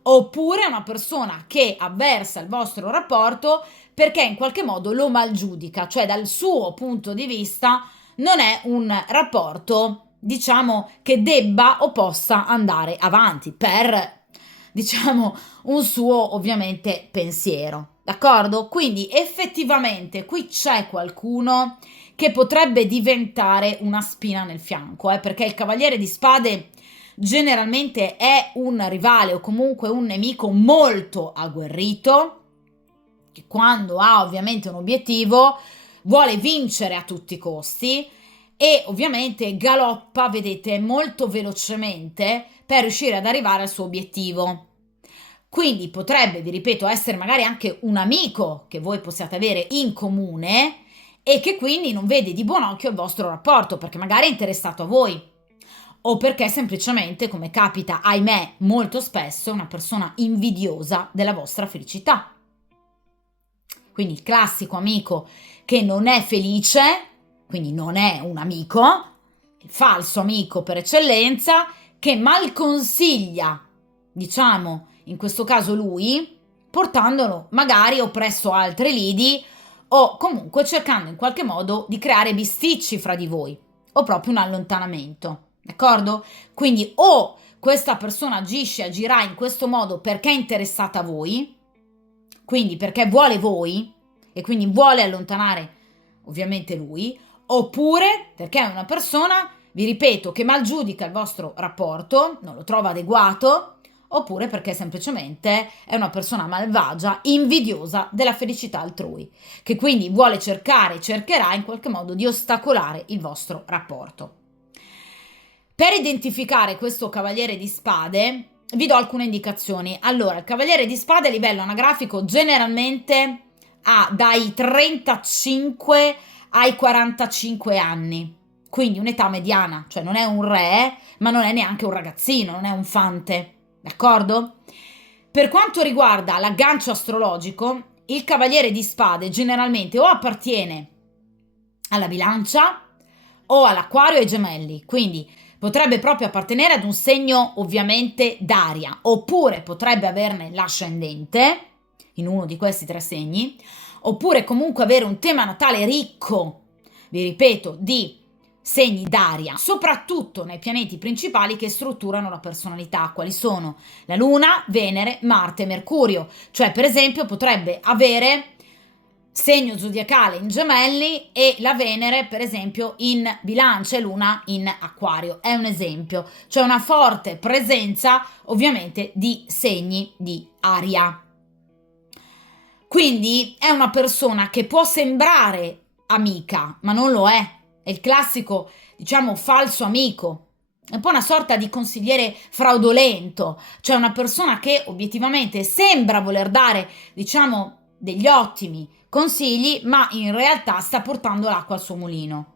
oppure è una persona che avversa il vostro rapporto perché in qualche modo lo malgiudica, cioè dal suo punto di vista non è un rapporto, diciamo, che debba o possa andare avanti per, diciamo, un suo ovviamente pensiero. D'accordo? Quindi effettivamente qui c'è qualcuno che potrebbe diventare una spina nel fianco, perché il cavaliere di spade generalmente è un rivale o comunque un nemico molto agguerrito, che quando ha ovviamente un obiettivo vuole vincere a tutti i costi e ovviamente galoppa, vedete, molto velocemente per riuscire ad arrivare al suo obiettivo. Quindi potrebbe, vi ripeto, essere magari anche un amico che voi possiate avere in comune e che quindi non vede di buon occhio il vostro rapporto perché magari è interessato a voi o perché semplicemente, come capita, ahimè, molto spesso, è una persona invidiosa della vostra felicità. Quindi il classico amico che non è felice, quindi non è un amico, il falso amico per eccellenza, che mal consiglia, diciamo, in questo caso lui, portandolo magari o presso altre lidi o comunque cercando in qualche modo di creare bisticci fra di voi o proprio un allontanamento, d'accordo? Quindi o questa persona agisce, agirà in questo modo perché è interessata a voi, quindi perché vuole voi e quindi vuole allontanare ovviamente lui, oppure perché è una persona, vi ripeto, che malgiudica il vostro rapporto, non lo trova adeguato, oppure perché semplicemente è una persona malvagia, invidiosa della felicità altrui, che quindi vuole cercare, cercherà in qualche modo di ostacolare il vostro rapporto. Per identificare questo cavaliere di spade vi do alcune indicazioni. Allora, il cavaliere di spade a livello anagrafico generalmente ha dai 35 ai 45 anni, quindi un'età mediana, cioè non è un re, ma non è neanche un ragazzino, non è un fante, d'accordo? Per quanto riguarda l'aggancio astrologico, il Cavaliere di Spade generalmente o appartiene alla Bilancia o all'Acquario e ai Gemelli, quindi potrebbe proprio appartenere ad un segno ovviamente d'aria, oppure potrebbe averne l'ascendente in uno di questi tre segni, oppure comunque avere un tema natale ricco, vi ripeto, di segni d'aria, soprattutto nei pianeti principali che strutturano la personalità, quali sono la Luna, Venere, Marte, Mercurio, cioè per esempio potrebbe avere segno zodiacale in Gemelli e la Venere per esempio in Bilancia e Luna in Acquario, è un esempio, cioè una forte presenza ovviamente di segni di aria. Quindi è una persona che può sembrare amica, ma non lo è il classico, diciamo, falso amico. È un po' una sorta di consigliere fraudolento, cioè una persona che obiettivamente sembra voler dare, diciamo, degli ottimi consigli, ma in realtà sta portando l'acqua al suo mulino.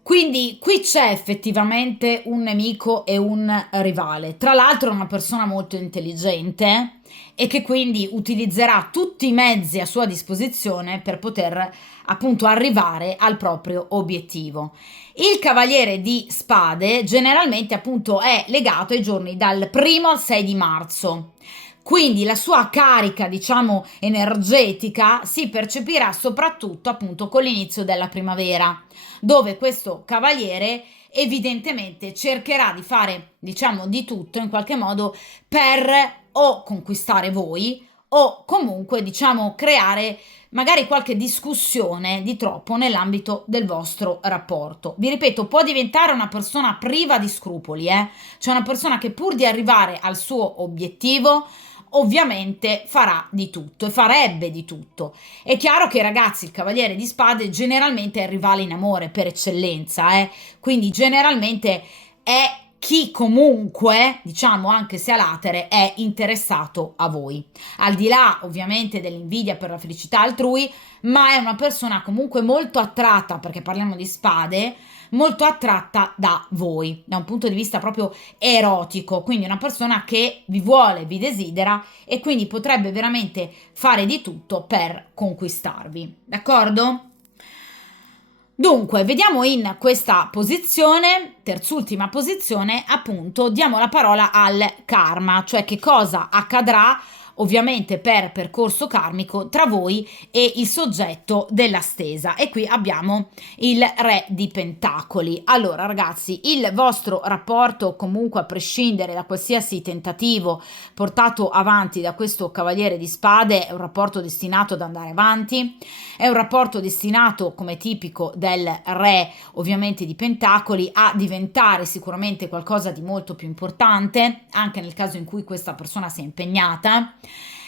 Quindi qui c'è effettivamente un nemico e un rivale. Tra l'altro è una persona molto intelligente e che quindi utilizzerà tutti i mezzi a sua disposizione per poter appunto arrivare al proprio obiettivo. Il Cavaliere di Spade generalmente appunto è legato ai giorni dal 1° al 6 di marzo. Quindi la sua carica, diciamo, energetica si percepirà soprattutto appunto con l'inizio della primavera, dove questo cavaliere evidentemente cercherà di fare, diciamo, di tutto in qualche modo per o conquistare voi o comunque, diciamo, creare magari qualche discussione di troppo nell'ambito del vostro rapporto. Vi ripeto, può diventare una persona priva di scrupoli, cioè una persona che pur di arrivare al suo obiettivo ovviamente farà di tutto e farebbe di tutto. È chiaro che ragazzi, il Cavaliere di Spade generalmente è il rivale in amore per eccellenza, quindi generalmente è chi comunque, diciamo anche se a latere, è interessato a voi. Al di là ovviamente dell'invidia per la felicità altrui, ma è una persona comunque molto attratta, perché parliamo di spade, molto attratta da voi, da un punto di vista proprio erotico, quindi una persona che vi vuole, vi desidera e quindi potrebbe veramente fare di tutto per conquistarvi, d'accordo? Dunque, vediamo in questa posizione, terzultima posizione, appunto, diamo la parola al karma, cioè che cosa accadrà ovviamente per percorso karmico tra voi e il soggetto della stesa. E qui abbiamo il Re di Pentacoli. Allora, ragazzi, il vostro rapporto, comunque a prescindere da qualsiasi tentativo portato avanti da questo Cavaliere di Spade, è un rapporto destinato ad andare avanti, è un rapporto destinato, come tipico del Re ovviamente di Pentacoli, a diventare sicuramente qualcosa di molto più importante, anche nel caso in cui questa persona sia impegnata.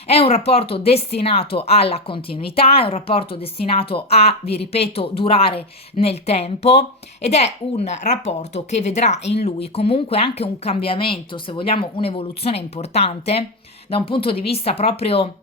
È un rapporto destinato alla continuità, è un rapporto destinato a, vi ripeto, durare nel tempo ed è un rapporto che vedrà in lui comunque anche un cambiamento, se vogliamo un'evoluzione importante da un punto di vista proprio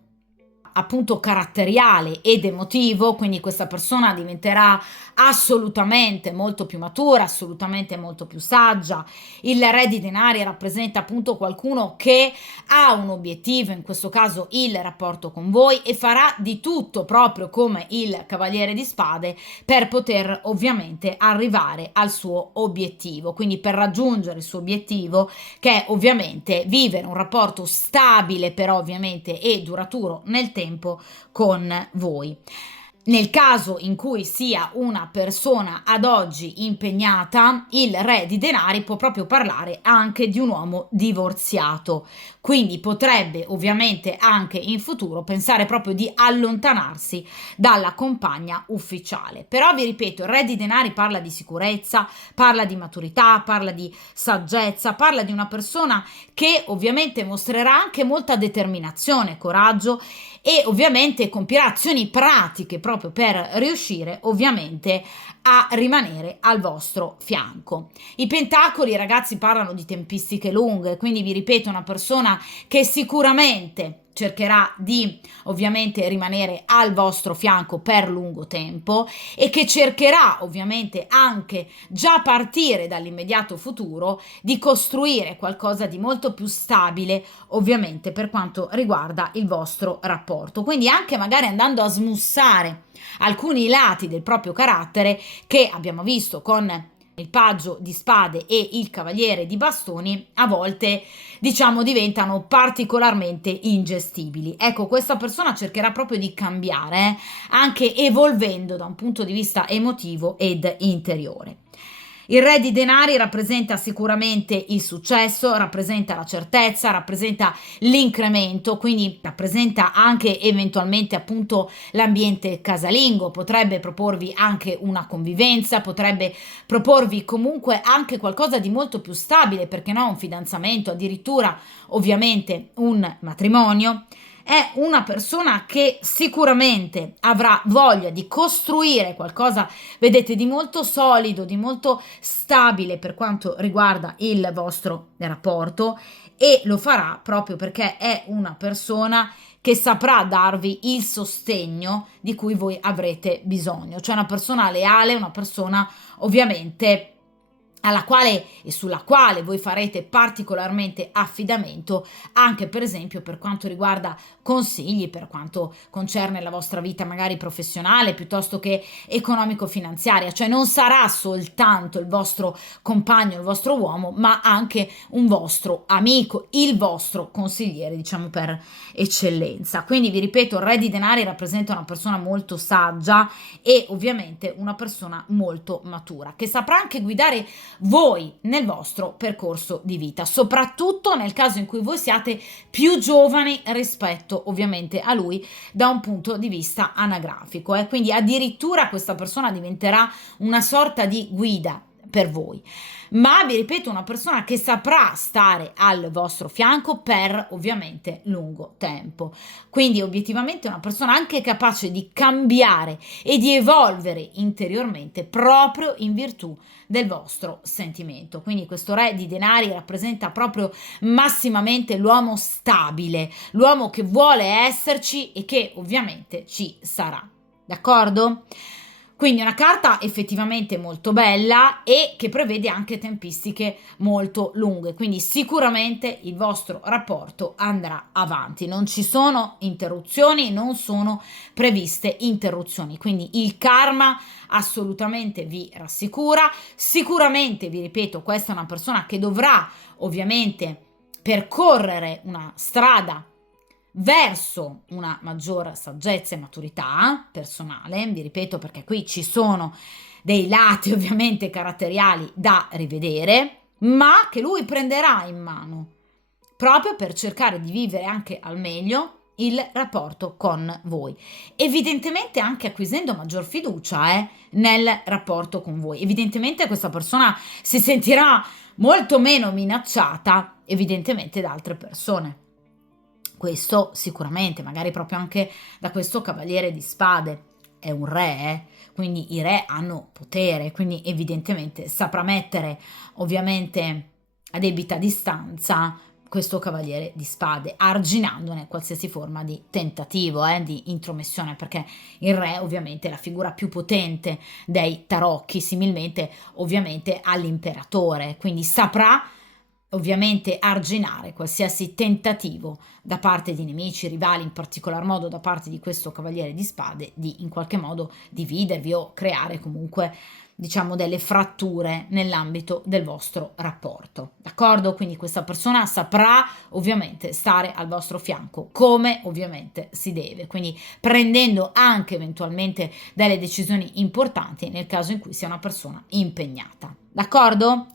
appunto caratteriale ed emotivo, quindi questa persona diventerà assolutamente molto più matura, assolutamente molto più saggia. Il Re di Denari rappresenta appunto qualcuno che ha un obiettivo, in questo caso il rapporto con voi, e farà di tutto proprio come il Cavaliere di Spade per poter ovviamente arrivare al suo obiettivo, quindi per raggiungere il suo obiettivo, che è ovviamente vivere un rapporto stabile però ovviamente e duraturo nel tempo con voi. Nel caso in cui sia una persona ad oggi impegnata, il Re di Denari può proprio parlare anche di un uomo divorziato, quindi potrebbe ovviamente anche in futuro pensare proprio di allontanarsi dalla compagna ufficiale. Però vi ripeto, il Re di Denari parla di sicurezza, parla di maturità, parla di saggezza, parla di una persona che ovviamente mostrerà anche molta determinazione, coraggio e ovviamente compierà azioni pratiche proprio per riuscire ovviamente a rimanere al vostro fianco. I pentacoli, ragazzi, parlano di tempistiche lunghe, quindi vi ripeto, una persona che sicuramente cercherà di ovviamente rimanere al vostro fianco per lungo tempo e che cercherà ovviamente anche già a partire dall'immediato futuro di costruire qualcosa di molto più stabile ovviamente per quanto riguarda il vostro rapporto, quindi anche magari andando a smussare alcuni lati del proprio carattere che abbiamo visto con il paggio di spade e il cavaliere di bastoni a volte diciamo diventano particolarmente ingestibili. Ecco, questa persona cercherà proprio di cambiare, anche evolvendo da un punto di vista emotivo ed interiore. Il re di denari rappresenta sicuramente il successo, rappresenta la certezza, rappresenta l'incremento, quindi rappresenta anche eventualmente appunto l'ambiente casalingo, potrebbe proporvi anche una convivenza, potrebbe proporvi comunque anche qualcosa di molto più stabile, perché no, un fidanzamento, addirittura ovviamente un matrimonio. È una persona che sicuramente avrà voglia di costruire qualcosa, vedete, di molto solido, di molto stabile per quanto riguarda il vostro rapporto, e lo farà proprio perché è una persona che saprà darvi il sostegno di cui voi avrete bisogno, cioè una persona leale, una persona ovviamente alla quale e sulla quale voi farete particolarmente affidamento, anche per esempio per quanto riguarda consigli, per quanto concerne la vostra vita magari professionale piuttosto che economico-finanziaria, cioè non sarà soltanto il vostro compagno, il vostro uomo, ma anche un vostro amico, il vostro consigliere, diciamo per eccellenza. Quindi vi ripeto, il re di denari rappresenta una persona molto saggia e ovviamente una persona molto matura, che saprà anche guidare voi nel vostro percorso di vita, soprattutto nel caso in cui voi siate più giovani rispetto ovviamente a lui da un punto di vista anagrafico, quindi addirittura questa persona diventerà una sorta di guida per voi, ma vi ripeto, una persona che saprà stare al vostro fianco per ovviamente lungo tempo, quindi obiettivamente una persona anche capace di cambiare e di evolvere interiormente proprio in virtù del vostro sentimento. Quindi questo re di denari rappresenta proprio massimamente l'uomo stabile, l'uomo che vuole esserci e che ovviamente ci sarà. D'accordo? Quindi una carta effettivamente molto bella e che prevede anche tempistiche molto lunghe, quindi sicuramente il vostro rapporto andrà avanti, non ci sono interruzioni, non sono previste interruzioni, quindi il karma assolutamente vi rassicura. Sicuramente, vi ripeto, questa è una persona che dovrà ovviamente percorrere una strada verso una maggior saggezza e maturità personale, vi ripeto, perché qui ci sono dei lati ovviamente caratteriali da rivedere, ma che lui prenderà in mano proprio per cercare di vivere anche al meglio il rapporto con voi, evidentemente anche acquisendo maggior fiducia nel rapporto con voi. Evidentemente questa persona si sentirà molto meno minacciata evidentemente da altre persone. Questo sicuramente, magari proprio anche da questo cavaliere di spade. È un re, quindi i re hanno potere, quindi evidentemente saprà mettere ovviamente a debita distanza questo cavaliere di spade, arginandone qualsiasi forma di tentativo di intromissione, perché il re ovviamente è la figura più potente dei tarocchi, similmente ovviamente all'imperatore, quindi saprà ovviamente arginare qualsiasi tentativo da parte di nemici, rivali, in particolar modo da parte di questo cavaliere di spade, di in qualche modo dividervi o creare comunque diciamo delle fratture nell'ambito del vostro rapporto, d'accordo? Quindi questa persona saprà ovviamente stare al vostro fianco come ovviamente si deve, quindi prendendo anche eventualmente delle decisioni importanti nel caso in cui sia una persona impegnata, d'accordo?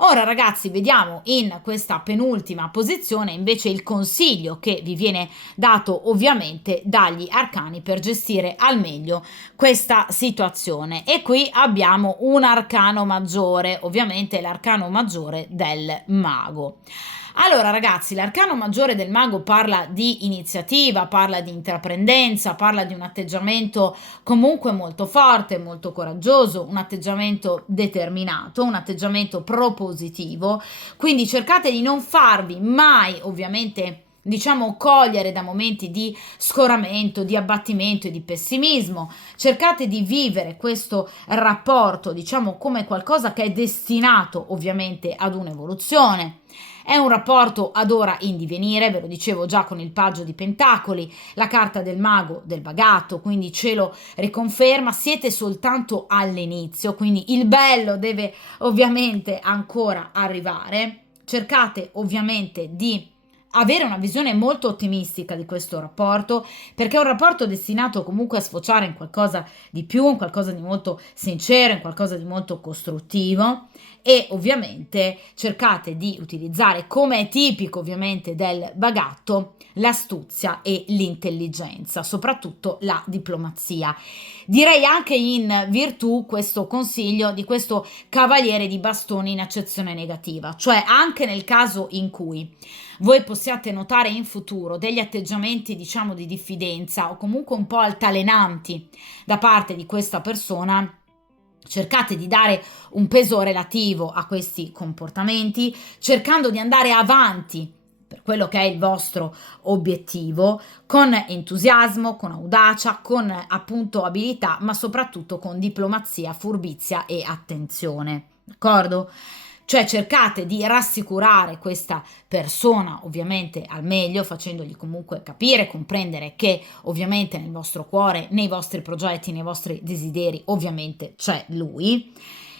Ora ragazzi, vediamo in questa penultima posizione invece il consiglio che vi viene dato ovviamente dagli arcani per gestire al meglio questa situazione, e qui abbiamo un arcano maggiore, ovviamente l'arcano maggiore del mago. Allora ragazzi, l'arcano maggiore del mago parla di iniziativa, parla di intraprendenza, parla di un atteggiamento comunque molto forte, molto coraggioso, un atteggiamento determinato, un atteggiamento propositivo, quindi cercate di non farvi mai ovviamente diciamo, cogliere da momenti di scoramento, di abbattimento e di pessimismo. Cercate di vivere questo rapporto, diciamo, come qualcosa che è destinato ovviamente ad un'evoluzione. È un rapporto ad ora in divenire, ve lo dicevo già con il paggio di pentacoli, la carta del mago del bagatto, quindi ce lo riconferma, siete soltanto all'inizio, quindi il bello deve ovviamente ancora arrivare. Cercate ovviamente di avere una visione molto ottimistica di questo rapporto, perché è un rapporto destinato comunque a sfociare in qualcosa di più, in qualcosa di molto sincero, in qualcosa di molto costruttivo, e ovviamente cercate di utilizzare, come è tipico ovviamente del bagatto, l'astuzia e l'intelligenza, soprattutto la diplomazia. Direi anche in virtù questo consiglio di questo cavaliere di bastoni in accezione negativa, cioè anche nel caso in cui voi possiate notare in futuro degli atteggiamenti, diciamo, di diffidenza o comunque un po' altalenanti da parte di questa persona. Cercate di dare un peso relativo a questi comportamenti, cercando di andare avanti per quello che è il vostro obiettivo, con entusiasmo, con audacia, con appunto abilità, ma soprattutto con diplomazia, furbizia e attenzione. D'accordo? Cioè cercate di rassicurare questa persona ovviamente al meglio, facendogli comunque capire, comprendere che ovviamente nel vostro cuore, nei vostri progetti, nei vostri desideri ovviamente c'è lui,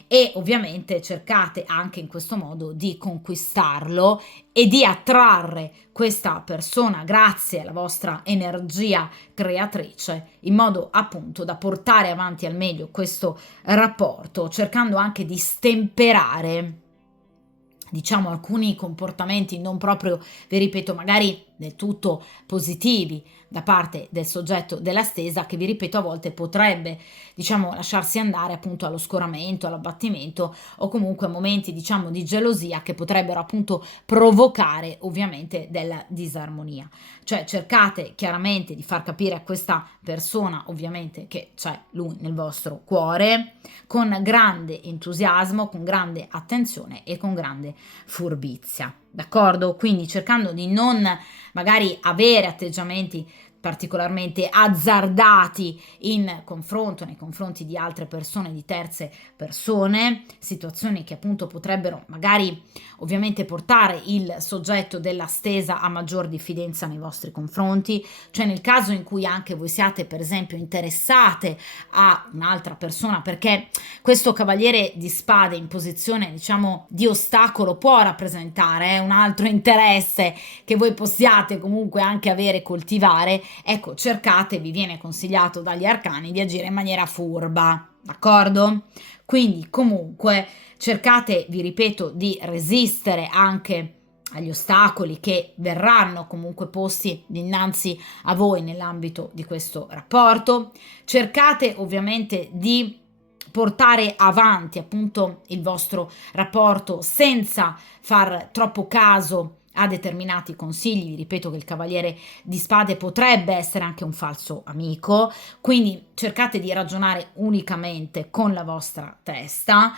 e ovviamente cercate anche in questo modo di conquistarlo e di attrarre questa persona grazie alla vostra energia creatrice, in modo appunto da portare avanti al meglio questo rapporto, cercando anche di stemperare, diciamo, alcuni comportamenti non proprio, vi ripeto, magari del tutto positivi da parte del soggetto della stesa, che vi ripeto a volte potrebbe, diciamo, lasciarsi andare appunto allo scoramento, all'abbattimento, o comunque momenti, diciamo, di gelosia che potrebbero appunto provocare ovviamente della disarmonia. Cioè cercate chiaramente di far capire a questa persona ovviamente che c'è lui nel vostro cuore, con grande entusiasmo, con grande attenzione e con grande furbizia, d'accordo? Quindi cercando di non magari avere atteggiamenti particolarmente azzardati in confronto, nei confronti di altre persone, di terze persone, situazioni che appunto potrebbero magari ovviamente portare il soggetto della stesa a maggior diffidenza nei vostri confronti, cioè nel caso in cui anche voi siate per esempio interessate a un'altra persona, perché questo cavaliere di spade in posizione, diciamo, di ostacolo può rappresentare un altro interesse che voi possiate comunque anche avere e coltivare. Ecco, cercate, vi viene consigliato dagli arcani di agire in maniera furba, d'accordo? Quindi comunque cercate, vi ripeto, di resistere anche agli ostacoli che verranno comunque posti dinanzi a voi nell'ambito di questo rapporto. Cercate ovviamente di portare avanti appunto il vostro rapporto senza far troppo caso a determinati consigli. Vi ripeto che il cavaliere di spade potrebbe essere anche un falso amico, quindi cercate di ragionare unicamente con la vostra testa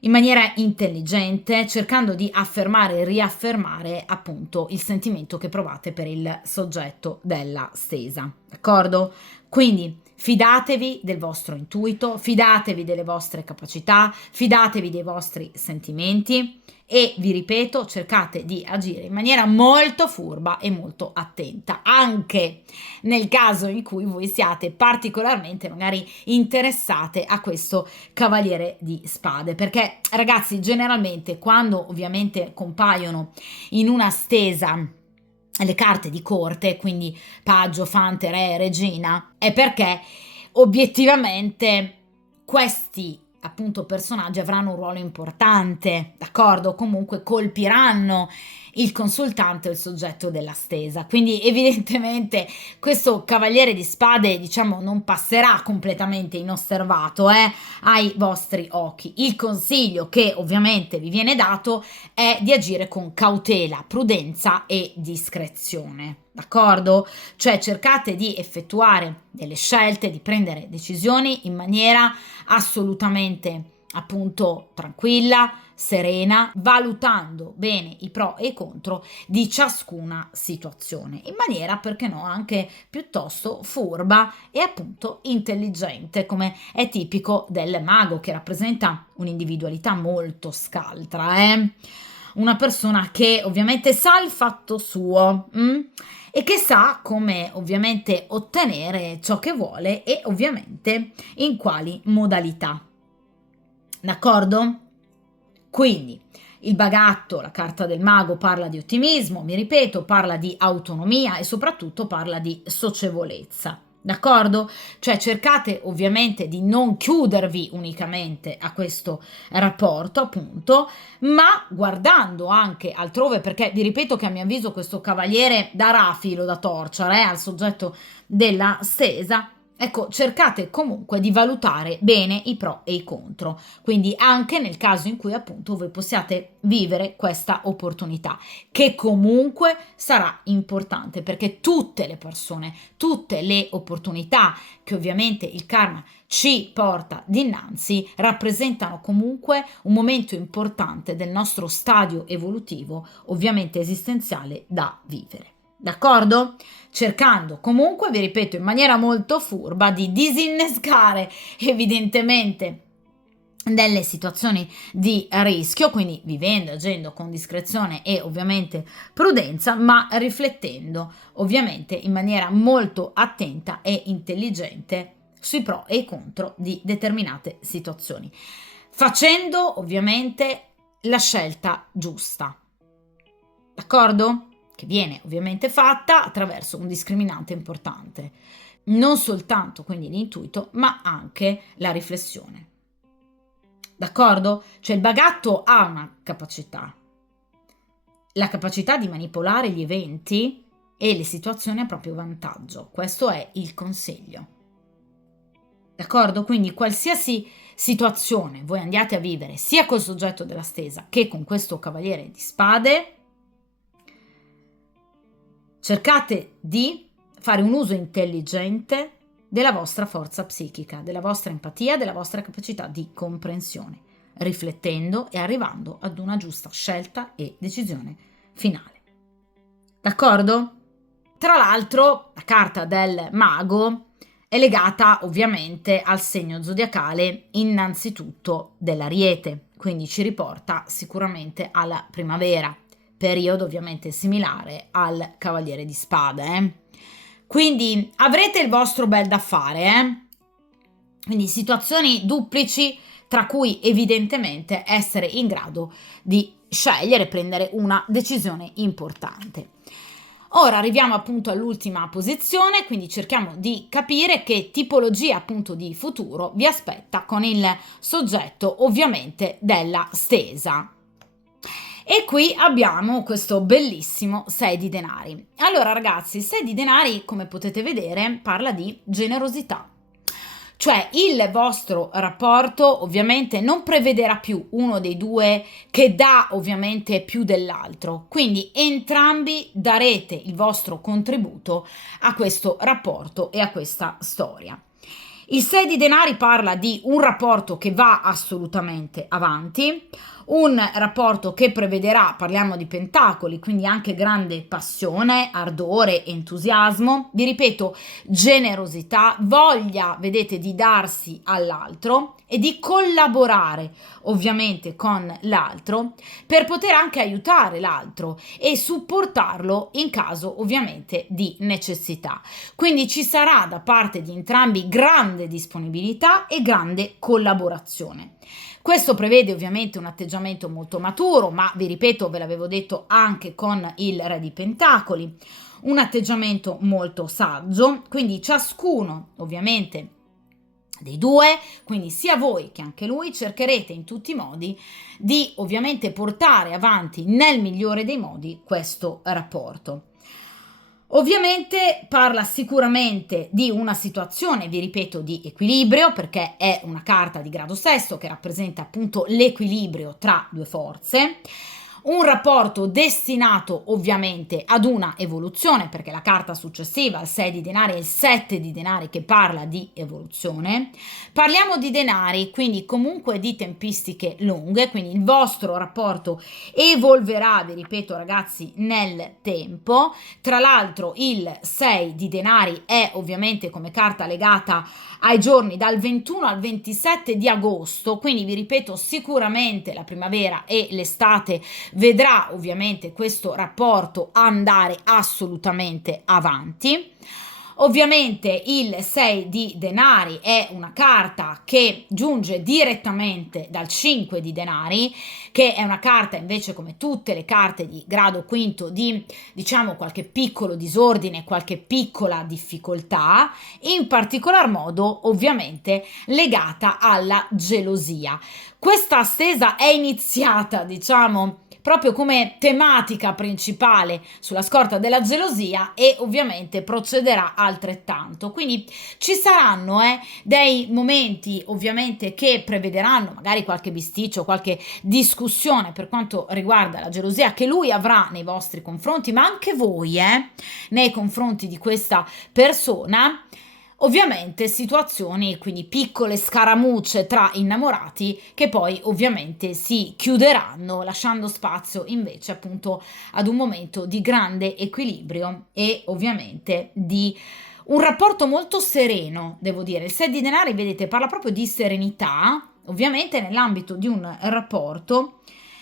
in maniera intelligente, cercando di affermare e riaffermare appunto il sentimento che provate per il soggetto della stesa, d'accordo? Quindi fidatevi del vostro intuito, fidatevi delle vostre capacità, fidatevi dei vostri sentimenti e vi ripeto, cercate di agire in maniera molto furba e molto attenta, anche nel caso in cui voi siate particolarmente magari interessate a questo cavaliere di spade, perché ragazzi generalmente quando ovviamente compaiono in una stesa le carte di corte, quindi paggio, fante, re, regina, è perché obiettivamente questi appunto personaggi avranno un ruolo importante, d'accordo? Comunque colpiranno il consultante o il soggetto della stesa. Quindi evidentemente questo cavaliere di spade, diciamo, non passerà completamente inosservato ai vostri occhi. Il consiglio che ovviamente vi viene dato è di agire con cautela, prudenza e discrezione. D'accordo? Cioè cercate di effettuare delle scelte, di prendere decisioni in maniera assolutamente appunto tranquilla, serena, valutando bene i pro e i contro di ciascuna situazione, in maniera, perché no, anche piuttosto furba e appunto intelligente, come è tipico del mago, che rappresenta un'individualità molto scaltra, una persona che ovviamente sa il fatto suo, e che sa come ovviamente ottenere ciò che vuole e ovviamente in quali modalità. D'accordo? Quindi il bagatto, la carta del mago, parla di ottimismo, mi ripeto, parla di autonomia e soprattutto parla di socievolezza. D'accordo? Cioè cercate ovviamente di non chiudervi unicamente a questo rapporto, appunto, ma guardando anche altrove, perché vi ripeto che a mio avviso questo cavaliere darà filo da torcere al soggetto della stesa. Ecco, cercate comunque di valutare bene i pro e i contro, quindi anche nel caso in cui appunto voi possiate vivere questa opportunità, che comunque sarà importante, perché tutte le persone, tutte le opportunità che ovviamente il karma ci porta dinanzi rappresentano comunque un momento importante del nostro stadio evolutivo, ovviamente esistenziale, da vivere. D'accordo? Cercando comunque, vi ripeto, in maniera molto furba di disinnescare evidentemente delle situazioni di rischio, quindi vivendo, agendo con discrezione e ovviamente prudenza, ma riflettendo ovviamente in maniera molto attenta e intelligente sui pro e i contro di determinate situazioni, facendo ovviamente la scelta giusta. D'accordo? Che viene ovviamente fatta attraverso un discriminante importante, non soltanto quindi l'intuito, ma anche la riflessione. D'accordo? Cioè il bagatto ha una capacità, la capacità di manipolare gli eventi e le situazioni a proprio vantaggio. Questo è il consiglio. D'accordo? Quindi qualsiasi situazione voi andiate a vivere, sia col soggetto della stesa che con questo cavaliere di spade, cercate di fare un uso intelligente della vostra forza psichica, della vostra empatia, della vostra capacità di comprensione, riflettendo e arrivando ad una giusta scelta e decisione finale. D'accordo? Tra l'altro, la carta del mago è legata ovviamente al segno zodiacale innanzitutto dell'Ariete, quindi ci riporta sicuramente alla primavera, periodo ovviamente similare al Cavaliere di Spade. Quindi avrete il vostro bel da fare, quindi situazioni duplici tra cui evidentemente essere in grado di scegliere, prendere una decisione importante. Ora arriviamo appunto all'ultima posizione, quindi cerchiamo di capire che tipologia appunto di futuro vi aspetta con il soggetto ovviamente della stesa. E qui abbiamo questo bellissimo 6 di denari. Allora ragazzi, il 6 di denari, come potete vedere, parla di generosità. Cioè il vostro rapporto ovviamente non prevederà più uno dei due che dà ovviamente più dell'altro, quindi entrambi darete il vostro contributo a questo rapporto e a questa storia. Il 6 di denari parla di un rapporto che va assolutamente avanti, un rapporto che prevederà, parliamo di pentacoli, quindi anche grande passione, ardore, entusiasmo, vi ripeto, generosità, voglia, vedete, di darsi all'altro e di collaborare ovviamente con l'altro per poter anche aiutare l'altro e supportarlo in caso ovviamente di necessità. Quindi ci sarà da parte di entrambi grande disponibilità e grande collaborazione. Questo prevede ovviamente un atteggiamento molto maturo, ma vi ripeto, ve l'avevo detto anche con il Re di Pentacoli, un atteggiamento molto saggio, quindi ciascuno ovviamente dei due, quindi sia voi che anche lui, cercherete in tutti i modi di ovviamente portare avanti nel migliore dei modi questo rapporto. Ovviamente parla sicuramente di una situazione, vi ripeto, di equilibrio, perché è una carta di grado sesto che rappresenta appunto l'equilibrio tra due forze. un rapporto destinato ovviamente ad una evoluzione, perché la carta successiva, il 6 di denari, è il 7 di denari che parla di evoluzione. Parliamo di denari, quindi comunque di tempistiche lunghe, quindi il vostro rapporto evolverà, vi ripeto ragazzi, nel tempo. Tra l'altro il 6 di denari è ovviamente come carta legata ai giorni dal 21 al 27 di agosto, quindi vi ripeto sicuramente la primavera e l'estate vedrà ovviamente questo rapporto andare assolutamente avanti. Ovviamente il 6 di denari è una carta che giunge direttamente dal 5 di denari, che è una carta invece come tutte le carte di grado quinto di diciamo qualche piccolo disordine, qualche piccola difficoltà, in particolar modo ovviamente legata alla gelosia. Questa stesa è iniziata, diciamo, proprio come tematica principale sulla scorta della gelosia e ovviamente procederà altrettanto. Quindi ci saranno dei momenti ovviamente che prevederanno magari qualche bisticcio, qualche discussione per quanto riguarda la gelosia che lui avrà nei vostri confronti, ma anche voi nei confronti di questa persona. Ovviamente situazioni, quindi piccole scaramucce tra innamorati che poi ovviamente si chiuderanno lasciando spazio invece appunto ad un momento di grande equilibrio e ovviamente di un rapporto molto sereno, devo dire. Il 6 di denari, vedete, parla proprio di serenità, ovviamente nell'ambito di un rapporto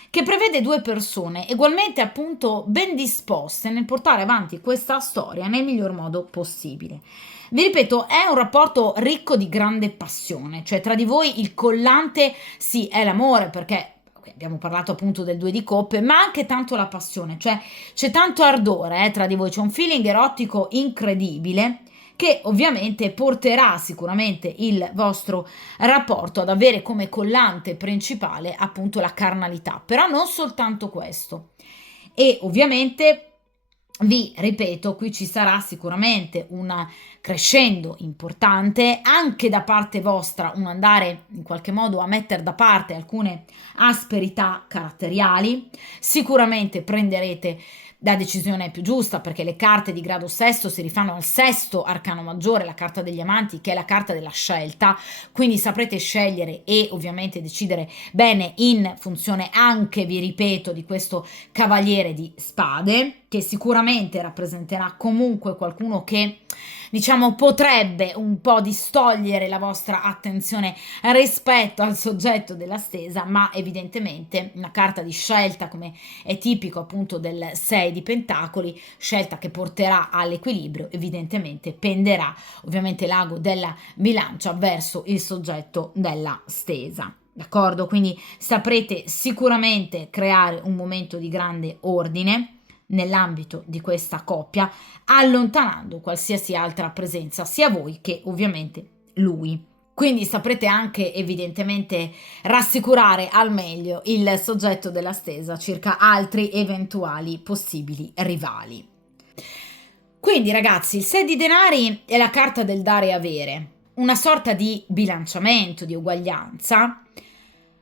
che prevede due persone ugualmente appunto ben disposte nel portare avanti questa storia nel miglior modo possibile. Vi ripeto, è un rapporto ricco di grande passione, cioè tra di voi il collante sì è l'amore, perché abbiamo parlato appunto del 2 di coppe, ma anche tanto la passione, cioè c'è tanto ardore tra di voi, c'è un feeling erotico incredibile che ovviamente porterà sicuramente il vostro rapporto ad avere come collante principale appunto la carnalità, però non soltanto questo. E ovviamente vi ripeto, qui ci sarà sicuramente un crescendo importante anche da parte vostra, un andare in qualche modo a mettere da parte alcune asperità caratteriali. Sicuramente prenderete la decisione più giusta perché le carte di grado sesto si rifanno al sesto arcano maggiore, la carta degli amanti, che è la carta della scelta, quindi saprete scegliere e ovviamente decidere bene in funzione anche, vi ripeto, di questo cavaliere di spade, che sicuramente rappresenterà comunque qualcuno che diciamo potrebbe un po' distogliere la vostra attenzione rispetto al soggetto della stesa, ma evidentemente una carta di scelta come è tipico appunto del 6 di pentacoli, scelta che porterà all'equilibrio, evidentemente penderà ovviamente l'ago della bilancia verso il soggetto della stesa. D'accordo? Quindi saprete sicuramente creare un momento di grande ordine nell'ambito di questa coppia, allontanando qualsiasi altra presenza, sia voi che ovviamente lui. Quindi saprete anche evidentemente rassicurare al meglio il soggetto della stesa circa altri eventuali possibili rivali. Quindi ragazzi, il 6 di denari è la carta del dare e avere, una sorta di bilanciamento, di uguaglianza,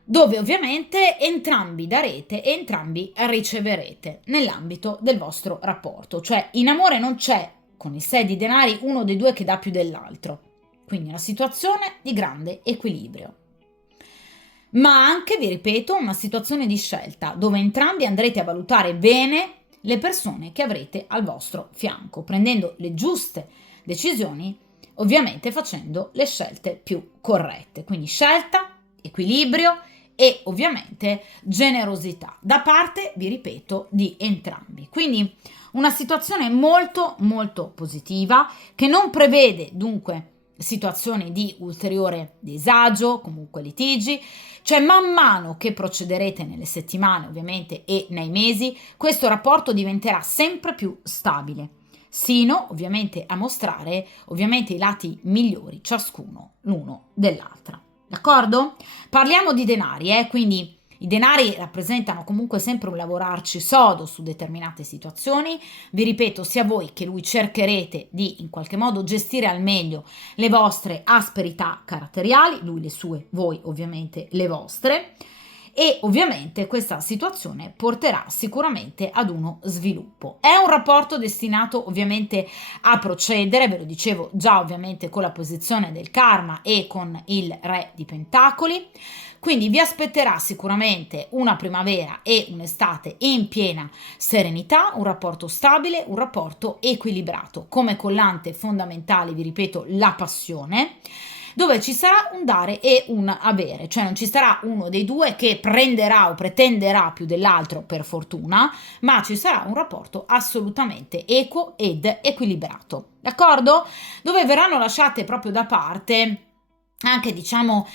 dove ovviamente entrambi darete e entrambi riceverete nell'ambito del vostro rapporto. Cioè in amore non c'è con il 6 di denari uno dei due che dà più dell'altro. Quindi una situazione di grande equilibrio. Ma anche, vi ripeto, una situazione di scelta dove entrambi andrete a valutare bene le persone che avrete al vostro fianco, prendendo le giuste decisioni, ovviamente facendo le scelte più corrette. Quindi scelta, equilibrio e ovviamente generosità da parte, vi ripeto, di entrambi. Quindi una situazione molto molto positiva che non prevede dunque situazioni di ulteriore disagio, comunque litigi, cioè man mano che procederete nelle settimane ovviamente e nei mesi, questo rapporto diventerà sempre più stabile, sino ovviamente a mostrare ovviamente i lati migliori ciascuno l'uno dell'altra. D'accordo? Parliamo di denari, quindi i denari rappresentano comunque sempre un lavorarci sodo su determinate situazioni. Vi ripeto, sia voi che lui cercherete di in qualche modo gestire al meglio le vostre asperità caratteriali, lui le sue, voi ovviamente le vostre. e ovviamente questa situazione porterà sicuramente ad uno sviluppo. È un rapporto destinato ovviamente a procedere, ve lo dicevo già ovviamente con la posizione del karma e con il re di pentacoli, quindi vi aspetterà sicuramente una primavera e un'estate in piena serenità, un rapporto stabile, un rapporto equilibrato. Come collante fondamentale, vi ripeto, la passione, dove ci sarà un dare e un avere, cioè non ci sarà uno dei due che prenderà o pretenderà più dell'altro per fortuna, ma ci sarà un rapporto assolutamente equo ed equilibrato, d'accordo? Dove verranno lasciate proprio da parte anche, diciamo,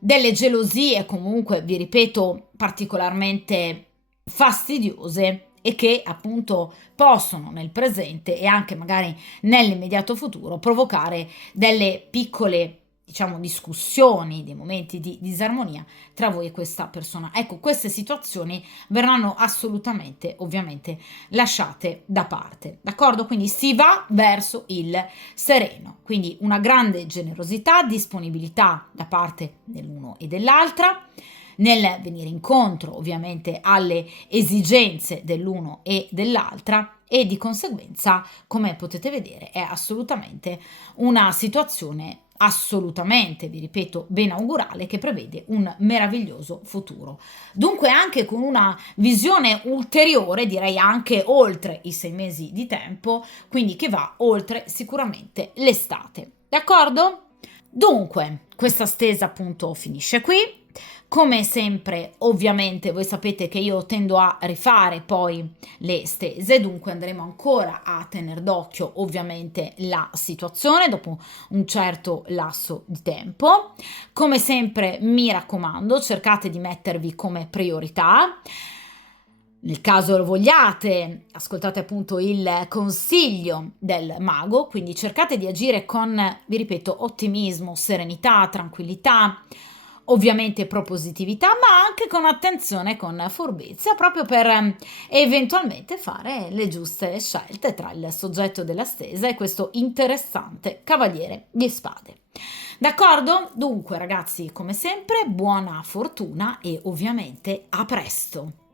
delle gelosie, comunque vi ripeto, particolarmente fastidiose e che appunto possono nel presente e anche magari nell'immediato futuro provocare delle piccole, diciamo, discussioni, dei momenti di disarmonia tra voi e questa persona. Ecco, queste situazioni verranno assolutamente, ovviamente, lasciate da parte, d'accordo? Quindi si va verso il sereno, quindi una grande generosità, disponibilità da parte dell'uno e dell'altra, nel venire incontro ovviamente alle esigenze dell'uno e dell'altra e di conseguenza, come potete vedere, è assolutamente una situazione assolutamente, vi ripeto, ben augurale che prevede un meraviglioso futuro. Dunque anche con una visione ulteriore, direi anche oltre i 6 mesi di tempo, quindi che va oltre sicuramente l'estate. D'accordo? Dunque, questa stesa appunto finisce qui. Come sempre, ovviamente, voi sapete che io tendo a rifare poi le stese, dunque andremo ancora a tenere d'occhio ovviamente la situazione dopo un certo lasso di tempo. Come sempre, mi raccomando, cercate di mettervi come priorità. Nel caso lo vogliate, ascoltate appunto il consiglio del mago, quindi cercate di agire con, vi ripeto, ottimismo, serenità, tranquillità, ovviamente propositività, ma anche con attenzione, con furbizia, proprio per eventualmente fare le giuste scelte tra il soggetto della stesa e questo interessante cavaliere di spade. D'accordo? Dunque, ragazzi, come sempre, buona fortuna e ovviamente a presto!